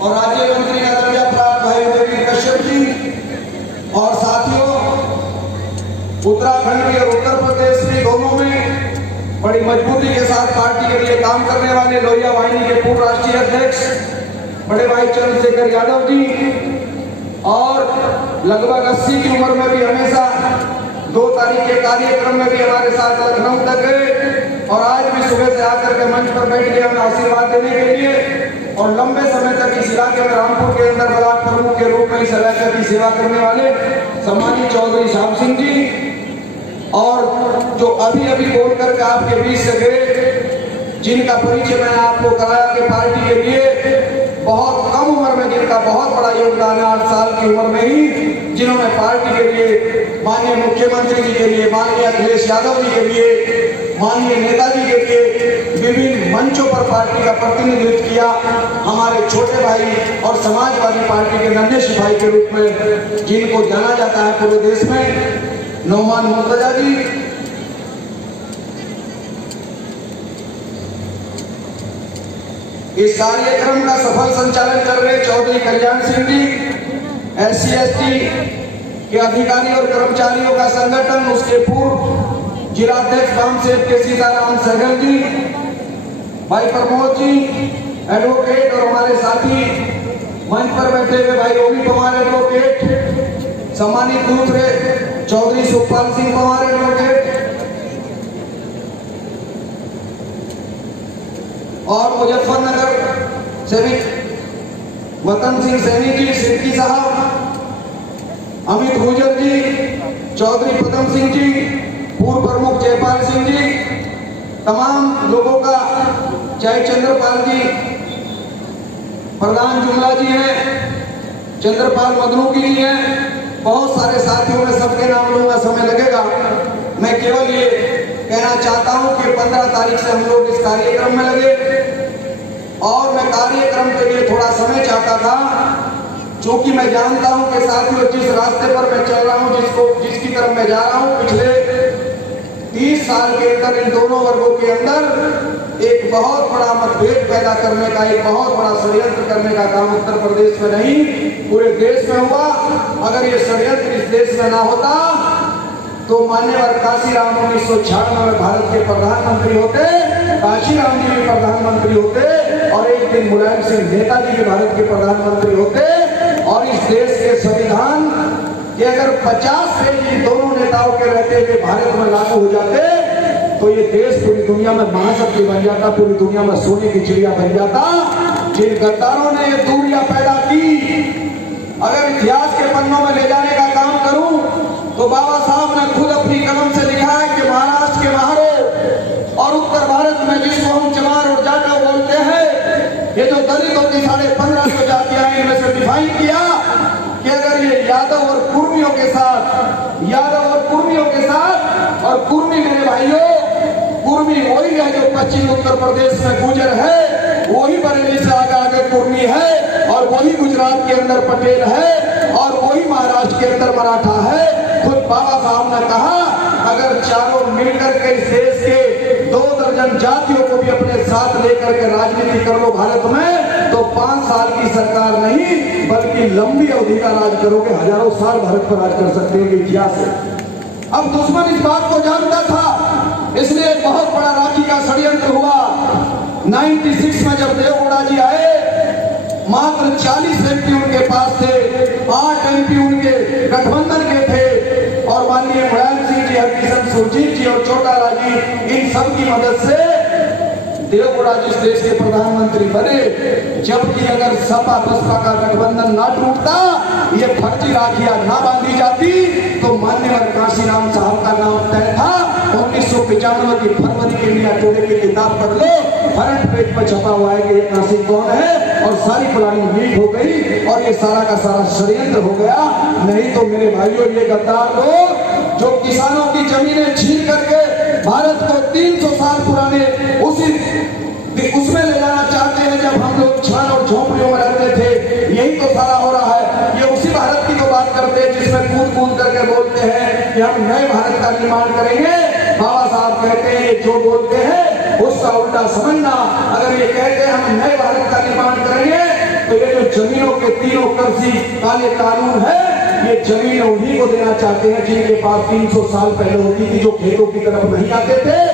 और राज्य मंत्री का दर्जा प्राप्त भाई उदयवीर कश्यप जी, और साथियों उत्तराखंड भी और उत्तर प्रदेश भी दोनों में बड़ी मजबूती के साथ पार्टी के लिए काम करने वाले लोहिया वाहिनी के पूर्व राष्ट्रीय अध्यक्ष बड़े भाई चंद्रशेखर यादव जी, और लगभग 80 की उम्र में भी हमेशा 2 तारीख के कार्यक्रम में भी हमारे साथ लखनऊ तक गए और आज भी सुबह से आकर के मंच पर बैठ गए हमें आशीर्वाद देने के लिए। और लंबे समय तक इस इलाके में रामपुर के अंदर ब्लॉक प्रमुख के रूप में इस इलाके की सेवा करने वाले सम्मानित चौधरी श्याम सिंह जी, और जो अभी अभी बोल करके आपके बीच से गए, जिनका परिचय मैंने आपको कराया कि पार्टी के लिए बहुत कम उम्र में जिनका बहुत बड़ा योगदान है, 8 साल की उम्र में ही जिन्होंने पार्टी के लिए, माननीय मुख्यमंत्री जी के लिए, माननीय अखिलेश यादव जी के लिए, माननीय नेताजी के लिए विभिन्न मंचों पर पार्टी का प्रतिनिधित्व किया। हमारे छोटे भाई और समाजवादी पार्टी के नन्हे सिपाही के रूप में जिनको जाना जाता है पूरे देश में, नौमान मुर्तजा जी, इस कार्यक्रम का सफल संचालन कर रहे चौधरी कल्याण सिंह जी, SC/ST के अधिकारी और कर्मचारियों का संगठन, उसके पूर्व जिलाध्यक्ष रामसेठ के सीताराम सहगल जी, भाई प्रमोद जी एडवोकेट, और हमारे साथी मंच पर बैठे हुए भाई योगी पवार एडवोकेट, सम्मानित दूसरे चौधरी सुखपाल सिंह पवार एडवोकेट, और मुजफ्फरनगर से भी वतन सिंह सैनी जी, सिद्दीकी साहब, अमित गुजर जी, चौधरी पदम सिंह जी, पूर्व प्रमुख जयपाल सिंह जी, तमाम लोगों का, चाहे चंद्रपाल जी, प्रधान जुमला जी हैं, चंद्रपाल मदनूकी जी हैं, बहुत सारे साथियों में सबके नाम लूंगा, समय लगेगा। मैं केवल ये कहना चाहता हूं कि 15 तारीख से हम लोग इस कार्यक्रम में लगे, और मैं कार्यक्रम के लिए थोड़ा समय चाहता था, क्योंकि मैं जानता हूं कि साथियों जिस रास्ते पर मैं चल रहा हूं, जिसकी तरफ मैं जा रहा हूं, पिछले 30 साल के अंदर इन दोनों वर्गों के अंदर एक बहुत बड़ा मतभेद पैदा करने का, एक बहुत बड़ा षड्यंत्र करने का काम उत्तर प्रदेश में नहीं पूरे देश में हुआ। अगर ये षड्यंत्र इस देश में ना होता तो मान्यवर काशीराम 1996 में भारत के प्रधानमंत्री होते, काशीराम जी भी प्रधानमंत्री होते, और एक दिन मुलायम सिंह नेताजी भी भारत के प्रधानमंत्री होते, और इस देश के संविधान के अगर 50 पेज इन दोनों नेताओं के रहते हुए भारत में लागू हो जाते तो ये देश पूरी दुनिया में महाशक्ति बन जाता, पूरी दुनिया में सोने की चिड़िया बन जाता। जिन गद्दारों ने ये दूरियां पैदा की, अगर इतिहास के पन्नों में ले जाने का काम करूं तो बाबा साहब ने खुद अपनी कलम से लिखा है कि महाराष्ट्र के महारो और उत्तर भारत में जिसको हम चमार और जाटा बोलते हैं, ये जो दलितों की 1550 जातियां हैं, इनमें से डिफाइन किया कि अगर ये यादव और कुर्मियों के साथ, और कुर्मी मेरे भाइयों, कुर्मी वही है जो पश्चिम उत्तर प्रदेश में गुर्जर है, वही बरेली से आगे कुर्मी है, और वही गुजरात के अंदर पटेल है, और वही महाराष्ट्र के अंदर मराठा है। खुद बाबा साहब ने कहा अगर चारों मिलकर के इस देश के 2 दर्जन जातियों को भी अपने साथ लेकर के राजनीति कर लो भारत में, तो 5 साल की सरकार नहीं बल्कि लंबी अवधि का राज करोगे, हजारों साल भारत पर राज कर सकते हो। इतिहास है। अब दुश्मन इस बात को जानता था, इसलिए बहुत बड़ा राखी का षड्यंत्र हुआ। 96 में जब देवगौड़ा जी आए, मात्र 40 MP उनके पास थे, 8 MP उनके गठबंधन के थे, और माननीय मुलायम सिंह जी, हरकिशन सुरजीत जी और चौटाला जी, इन सब की मदद से देवगौड़ा जिस देश के प्रधानमंत्री बने। जबकि अगर सपा बसपा का गठबंधन ना टूटता, ये फर्जी राखियां ना बांधी जाती, तो मान्यवर काशीराम साहब का नाम तय था। 1995 की फरवरी के इंडिया टुडे की किताब पढ़ लो, फ्रंट पेज पर छपा हुआ है कि ये काशी कौन है, और सारी प्लानिंग लीक हो गई, और ये सारा का सारा षड्यंत्र हो गया। नहीं तो मेरे भाइयों, ये गद्दार लोग जो किसानों की जमीनें छीन करके भारत को 300 साल पुराने उसमें ले जाना चाहते हैं, जब हम लोग छान और झोंपड़ियों में रहते थे, यही तो सारा हो रहा है। ये उसी भारत की तो बात करते हैं जिसमें कूद कूद करके बोलते हैं कि हम नए भारत का निर्माण करेंगे। बाबा साहब कहते हैं जो बोलते हैं उसका उल्टा समझना। अगर ये कहते हैं हम नए भारत का निर्माण करेंगे, तो ये जो जमीनों के 3 कर्जी काले कानून है, ये जमीन उन्हीं को देना चाहते हैं जिनके पास 300 साल पहले होती थी, जो खेतों की तरफ नहीं आते थे।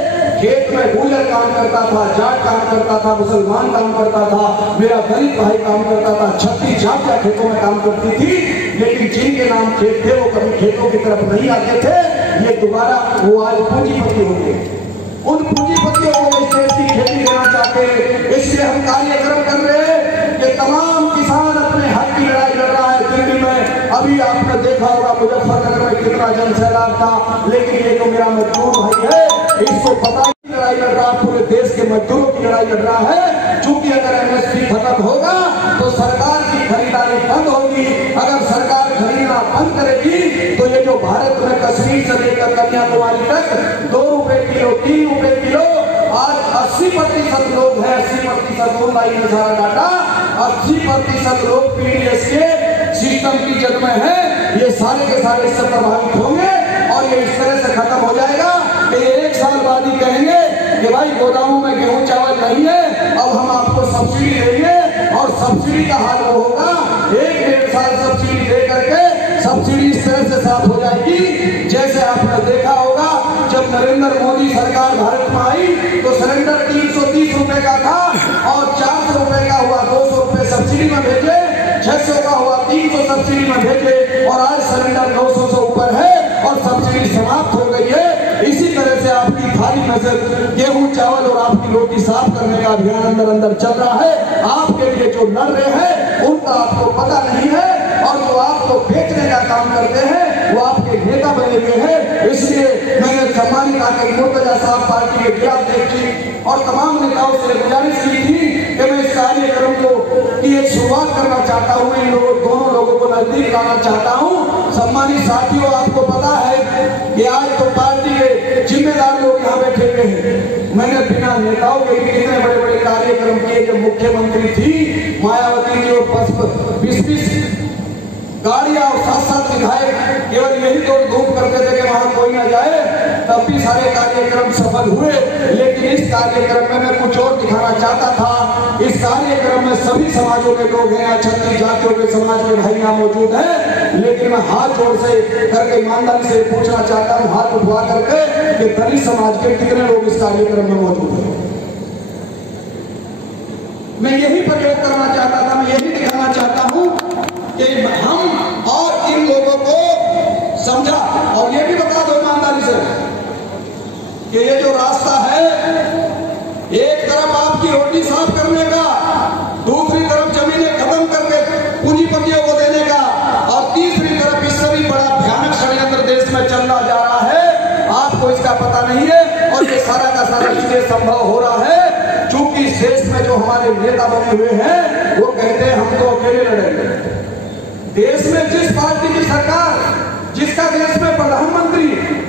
खेत में गुजर काम करता था, जाट काम करता था, मुसलमान काम करता था, मेरा दलित भाई काम करता था, 36 जातियां खेतों में काम करती थी। लेकिन जिनके नाम खेत थे वो कभी खेतों की तरफ नहीं आते थे। ये दोबारा वो आज पूंजीपति हो गए, उन पूंजीपतियों को इस देश की खेती देना चाहते हैं। इसलिए हम कार्यक्रम कर रहे हैं कि तमाम किसान अपने हक की लड़ाई लड़ रहा है। दिल्ली में अभी आपने देखा होगा मुजफ्फरनगर में कितना जनसैलाब था, लेकिन ये जो मेरा मजदूर भाई है, इसको पता ही लड़ाई लड़ रहा है, पूरे देश के मजदूरों की लड़ाई लड़ रहा है। चूंकि अगर MSP खत्म होगा तो सरकार की खरीदारी बंद होगी। अगर सरकार खरीदना बंद करेगी तो ये जो भारत में कश्मीर से लेकर कन्याकुमारी तक 2 रुपए किलो, 3 रुपए किलो, आज 80% लोग हैं, 80% ऑनलाइन में सारा डाटा, 80% लोग PDS के सिस्टम की जद में है। ये सारे के सारे इससे प्रभावित होंगे, और ये इस तरह से खत्म हो जाएगा कि 1 साल बाद ही कहेंगे कि भाई गोदामों में गेहूं चावल नहीं है, अब हम आपको सब्सिडी देंगे। और सब्सिडी का हाल वो होगा, 1-1.5 साल सब्सिडी देकर सब्सिडी इस तरह से साफ हो जाएगी जैसे आपने देखा होगा जब नरेंद्र मोदी सरकार भारत में आई तो सिलेंडर 330 रुपए का था और 400 रुपए का हुआ 200 रुपए सब्सिडी में भेजे, 600 का हुआ 300 सब्सिडी में भेजे और आज सिलेंडर 900 से ऊपर है और सब्सिडी समाप्त हो गई है। इसी तरह से आपकी थाली में से गेहूं चावल और आपकी रोटी साफ करने का अभियान अंदर अंदर चल रहा है। आपके लिए जो लड़ रहे हैं उनका आपको पता नहीं है और जो आपको बेचने का काम करते हैं वो आपके नेता बने हुए हैं। इसलिए मैंने सम्मानित आके मुर्तजा साहब पार्टी के जिला अध्यक्ष और तमाम नेताओं से गुजारिश की थी कि मैं इस कार्यक्रम को की एक शुरुआत करना चाहता हूँ, इन दोनों लोगों को नजदीक लाना चाहता हूँ। सम्मानित साथियों, आपको पता है कि आज तो पार्टी के जिम्मेदार लोग यहाँ बैठे हुए हैं। मैंने बिना नेताओं के कितने बड़े बड़े कार्यक्रम किए। जब मुख्यमंत्री थी मायावती जी और 20 गाड़ियां और 7 विधायक केवल यही तोड़ धूप करते थे कि वहां कोई ना जाए, तब भी सारे कार्यक्रम सफल हुए। लेकिन इस कार्यक्रम में मैं कुछ और दिखाना चाहता था। इस कार्यक्रम में सभी समाजों के लोग हैं, 36 जातियों के समाज के भाई यहाँ मौजूद हैं। लेकिन मैं हाथ जोड़ से करके ईमानदारी से पूछना चाहता हूँ, हाथ उठवा करके, कि दलित समाज के कितने लोग इस कार्यक्रम में मौजूद हैं। मैं यही प्रयोग करना चाहता था, मैं यही दिखाना चाहता हूँ कि हम और इन लोगों को समझा। और ये भी बता दो ईमानदारी से कि ये जो रास्ता है, एक तरफ आपकी रोटी साफ करने का, दूसरी तरफ जमीनें खत्म करके पूंजीपतियों को देने का, और तीसरी तरफ इससे भी बड़ा भयानक षड्यंत्र देश में चलता जा रहा है। आपको इसका पता नहीं है और ये सारा का सारा इसलिए संभव हो रहा है चूंकि इस देश में जो हमारे नेता बने हुए हैं वो कहते हैं हम तो अकेले लड़ेंगे। देश में जिस पार्टी की सरकार, जिसका देश में प्रधानमंत्री,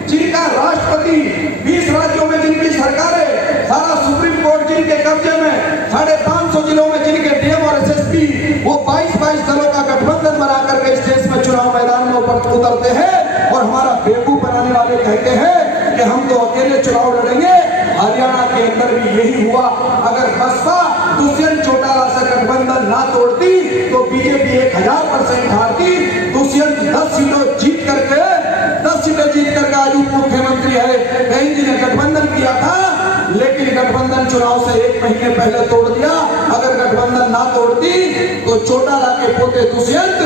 जिनका राष्ट्रपति, 20 राज्यों में जिनकी सरकार है, सारा सुप्रीम कोर्ट जिनके कब्जे में, 550 जिलों में जिनके डीएम और एसएसपी, वो 22 दलों का गठबंधन बना करके इस देश में चुनाव मैदान में उतरते हैं और हमारा बेवकूफ बनाने वाले कहते हैं कि हम तो अकेले चुनाव लड़ेंगे। हरियाणा के अंदर भी यही हुआ। अगर बसपा दुष्यंत चौटाला से गठबंधन ना तोड़ती तो बीजेपी 1000% हारती। दुष्यंत 10 सीटें जीत करके आज उप मुख्यमंत्री है। कहीं जी ने गठबंधन किया था लेकिन गठबंधन चुनाव से 1 महीने पहले तोड़ दिया। अगर गठबंधन ना तोड़ती तो चौटाला के पोते दुष्यंत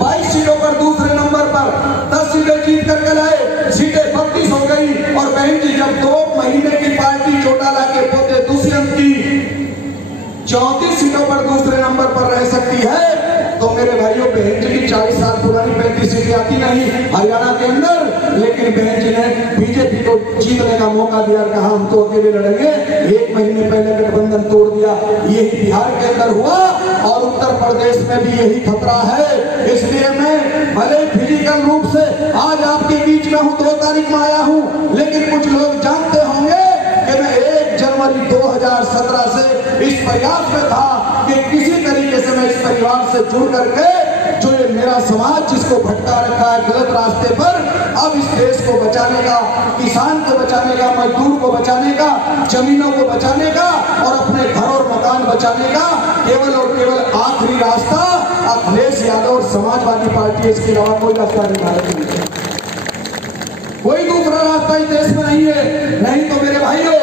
22 सीटों पर दूसरे नंबर पर 10 सीटें जीत करके लाए, सीटें 32 हो गई। और बहन जी, जब 2 महीने की पार्टी चौटाला के पोते दुष्यंत की 34 सीटों पर दूसरे नंबर पर रह सकती है तो मेरे भाइयों, बहन जी की 40 साल पुरानी 35 सीटें आती नहीं हरियाणा के अंदर, लेकिन बहन जी ने बीजेपी को जीतने का मौका दिया, कहा हम तो अकेले लड़ेंगे। 1 महीने पहले गठबंधन तोड़ दिया। यही बिहार के अंदर हुआ और उत्तर प्रदेश में भी यही खतरा है। इसलिए मैं भले फिजिकल रूप से आज आपके बीच में हूँ, 2 तारीख में आया हूँ, लेकिन कुछ लोग जानते होंगे कि मैं 1 जनवरी 2017 से इस प्रयास में था कि किसी तरीके से मैं इस परिवार से जुड़ करके जो ये मेरा समाज जिसको भटका रखा है गलत रास्ते पर, अब इस देश को बचाने का, किसान को बचाने का, मजदूर को बचाने का, जमीनों को बचाने का और अपने घर और मकान बचाने का केवल और केवल आखिरी रास्ता अखिलेश यादव और समाजवादी पार्टी, इसके अलावा कोई रास्ता नहीं है। कोई दूसरा रास्ता इस देश में नहीं है। नहीं तो मेरे भाइयों,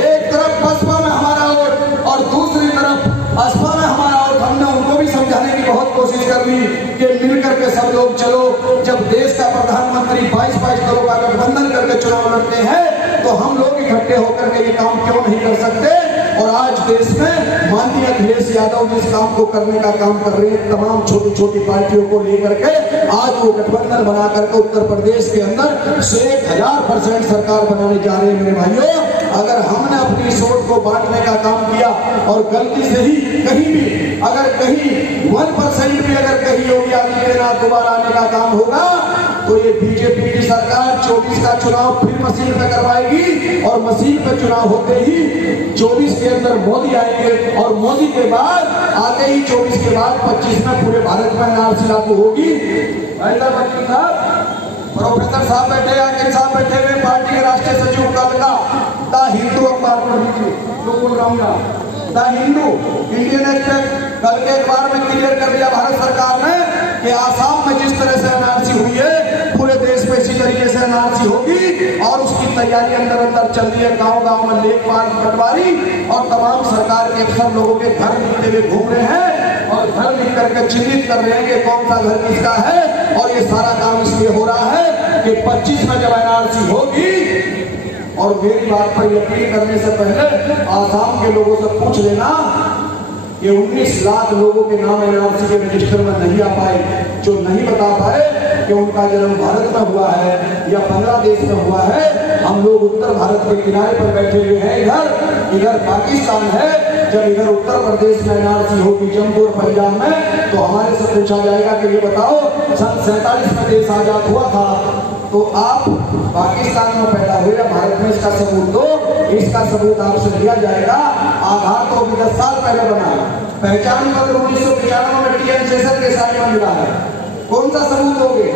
एक तरफ बसपा में हमारा वोट और दूसरी तरफ असपा में हमारा वोट। हमने उनको भी समझाने की बहुत कोशिश कर ली कि मिलकर के सब लोग चलो। जब देश का प्रधानमंत्री 22 दलों का गठबंधन करके चुनाव लड़ते हैं तो हम लोग इकट्ठे होकर के ये काम क्यों नहीं कर सकते। और आज देश में माननीय अखिलेश यादव जिस काम को करने का काम कर रहे हैं, तमाम छोटी छोटी पार्टियों को लेकर के आज वो गठबंधन बना करके उत्तर प्रदेश के अंदर 1000% सरकार बनाने जा रहे हैं। मेरे भाइयों, अगर हमने अपनी सोच को बांटने का काम किया और गलती से ही कहीं भी अगर कहीं 1% भी अगर कहीं योगी आदित्यनाथ दोबारा आने का काम होगा तो ये बीजेपी की सरकार 24 का चुनाव फिर मशीन पे करवाएगी और मशीन पे चुनाव होते ही 24 के अंदर मोदी आएंगे और मोदी के बाद आते ही 24 के बाद 25 में पूरे भारत में एनआरसी लागू होगी। ऐसा वकील साहब, प्रोफेसर साहब बैठे, आकिल साहब बैठे हुए, पार्टी के राष्ट्रीय सचिव कल का द हिंदू अखबार पढ़ लीजिए, जो बोल रहा हूँ द हिंदू इंडियन एक्सप्रेस कल के अखबार में क्लियर कर दिया भारत सरकार ने कि आसाम में जिस तरह से एनआरसी हुई तैयारी अंदर अंदर चल रही है। गांव गांव में लेक पार्क पटवारी और तमाम सरकार के अफसर लोगों के घर लिखते हुए घूम रहे हैं और घर लिख करके चिन्हित कर रहे हैं कि कौन सा घर किसका है। और ये सारा काम इसलिए हो रहा है कि 25 में जब NRC होगी, और मेरी बात पर यकीन करने से पहले आसाम के लोगों से पूछ लेना, ये 19 लाख लोगों के नाम NRC के रजिस्टर में नहीं आ पाए, जो नहीं बता पाए कि उनका जन्म भारत में हुआ है या बांग्लादेश में हुआ है। हम लोग उत्तर भारत के किनारे पर बैठे हुए हैं, इधर पाकिस्तान है। जब इधर उत्तर प्रदेश में NRC होगी, जम्मू और पंजाब में, तो हमारे से पूछा जाएगा कि ये बताओ सन 47 में देश आजाद हुआ था, तो आप पाकिस्तान में पैदा हुए या भारत में, इसका सबूत दो। इसका सबूत आपसे लिया जाएगा। आधार तो अभी 10 साल पहले बना है, पहचान पत्र 1995 में TN शेषन के साथ में मिला है। कौन सा सबूत दोगे?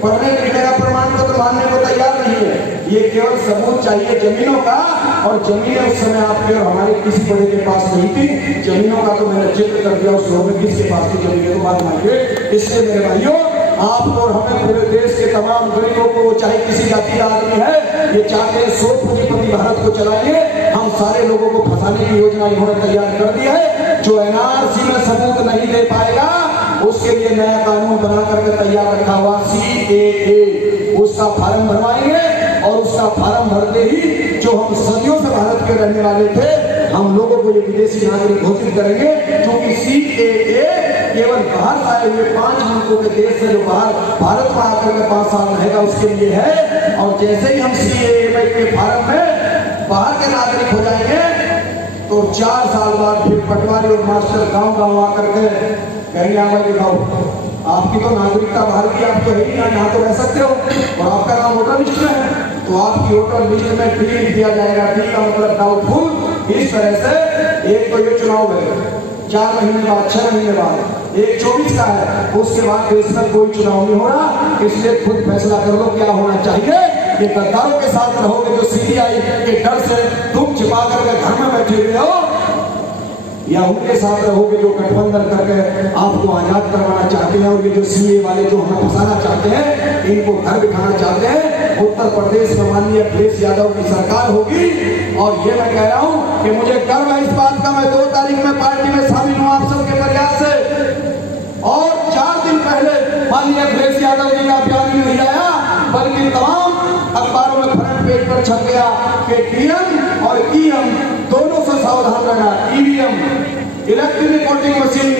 पढ़ने लिखने का प्रमाण पत्र मानने को तैयार नहीं है। ये केवल सबूत चाहिए जमीनों का, और जमीनें उस समय आपके और हमारे किसी बड़े के पास नहीं थी। जमीनों का तो मैंने जिक्र कर दिया, उस लोगों में किसके पास थी जमीनें, तो बात मानिए। इसलिए मेरे भाइयों, आपको और हमें, पूरे देश के तमाम गरीबों को, चाहे किसी जाति का आदमी है, ये चाहते हैं 100 पूंजीपति भारत को चलाएंगे। हम सारे लोगों को फंसाने की योजना इन्होंने तैयार कर दी है। जो NRC में सबूत नहीं दे पाएगा, उसके लिए नया कानून बना करके तैयार रखा हुआ CAA, उसका फार्म भरवाएंगे। और उसका फार्म भरते ही जो हम सदियों से भारत के रहने वाले थे, हम लोगों को ये विदेशी नागरिक घोषित करेंगे। क्योंकि CAA केवल बाहर आए हुए 5 मुल्कों के देश से जो बाहर भारत में आकर के 5 साल रहेगा, उसके लिए है। और जैसे ही हम CAA के फार्म में बाहर के नागरिक हो जाएंगे, तो 4 साल बाद फिर पटवारी और मास्टर गांव गांव आकर के कहेंगे, आवाज दिखाओ, आपकी तो नागरिकता बाहर की, आप तो है ही यहाँ तो रह सकते हो, और आपका नाम वोटर लिस्ट में है, तो आपकी वोटर लिस्ट में टी लिख दिया जाएगा। टी का मतलब डाउटफुल। इस तरह से एक तो ये चुनाव है 4 महीने बाद, 6 महीने बाद, एक 24 का है, उसके बाद देश में कोई चुनाव नहीं हो रहा। इसलिए खुद फैसला कर लो क्या होना चाहिए। ये गद्दारों के साथ रहोगे जो CBI के डर से तुम छिपा करके घर में बैठे हुए हो, या उनके साथ रहोगे जो गठबंधन करके आपको आजाद करवाना चाहते हैं। और ये जो CA वाले जो हमें फंसाना चाहते हैं, इनको घर बिठाना चाहते हैं। उत्तर प्रदेश में माननीय अखिलेश यादव की सरकार होगी, और ये मैं कह रहा हूं कि मुझे गर्व है इस बात का। मैं 2 तारीख में पार्टी में शामिल हूं आप सबके प्रयास से, और 4 दिन पहले माननीय अखिलेश यादव जी का बयान ही नहीं आया, बल्कि तमाम अखबारों में फ्रंट पेज पर छप गया कि DM और EM दोनों से सावधान रहना। EVM, इलेक्ट्रॉनिक वोटिंग मशीन,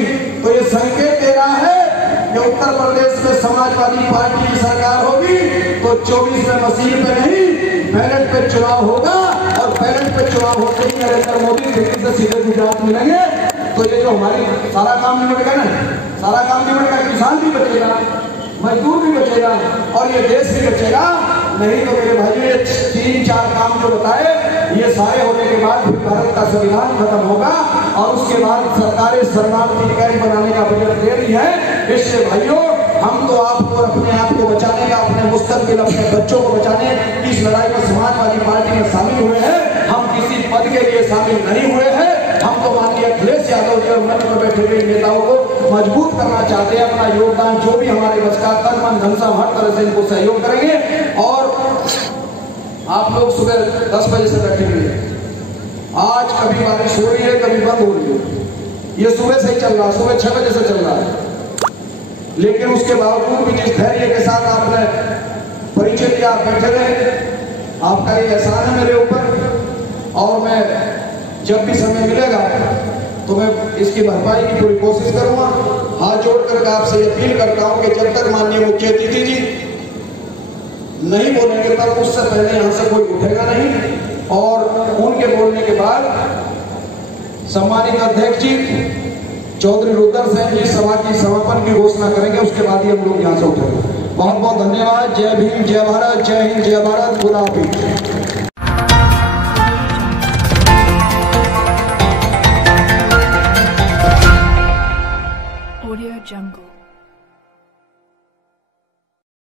तो ये संकेत दे रहा है कि उत्तर प्रदेश में समाजवादी पार्टी की सरकार होगी, तो 24 में मशीन पे नहीं, बैलेट पे चुनाव होगा। और बैलेट पे चुनाव होते ही नरेंद्र मोदी दिल्ली से सीधे गुजरात मिलेंगे। तो ये जो हमारी सारा काम निपटेगा ना, सारा काम निपटेगा, किसान भी बचेगा, मजदूर भी बचेगा, और ये देश भी बचेगा। नहीं तो मेरे भाई, ये 3-4 काम जो बताए, ये सारे होने के बाद फिर भारत का संविधान खत्म होगा, और उसके बाद सरकारें शरणार्थी कैंप बनाने का बजट दे रही है। इससे भाइयों, हम तो आपको अपने आप को बचाने का, अपने मुस्तकबिल, अपने बच्चों को बचाने की इस लड़ाई में समाजवादी पार्टी में शामिल हुए हैं। हम किसी पद के लिए शामिल नहीं हुए हैं। हम तो माननीय अखिलेश यादव जी और मंच में बैठे हुए नेताओं को मजबूत करना चाहते हैं। अपना योगदान जो भी हमारे बस का, तन मन धन से हर तरह से इनको सहयोग करेंगे। और आप लोग सुबह 10 बजे से बैठे हुए हैं। आज कभी बारिश हो रही है, कभी बंद हो रही है। ये सुबह से ही चल रहा है, सुबह 6 बजे से चल रहा है। लेकिन उसके बावजूद भी जिस धैर्य के साथ आपने परिचय दिया, बैठे रहे, आपका ये एहसान है मेरे ऊपर। और मैं जब भी समय मिलेगा तो मैं इसकी भरपाई की पूरी कोशिश करूंगा। हाथ जोड़ करके आपसे अपील करता हूं कि जब तक माननीय मुख्य अतिथि जी नहीं बोलेंगे, तब उससे पहले यहां से कोई उठेगा नहीं। और उनके बोलने के बाद सम्मानित अध्यक्ष जी चौधरी रुद्र सेन जी सभा की समापन की घोषणा करेंगे। उसके बाद ही हम लोग यहाँ से उठेंगे। बहुत बहुत धन्यवाद। जय भीम, जय भारत, जय हिंद, जय भारत, खुदा हाफिज। Audio Jungle.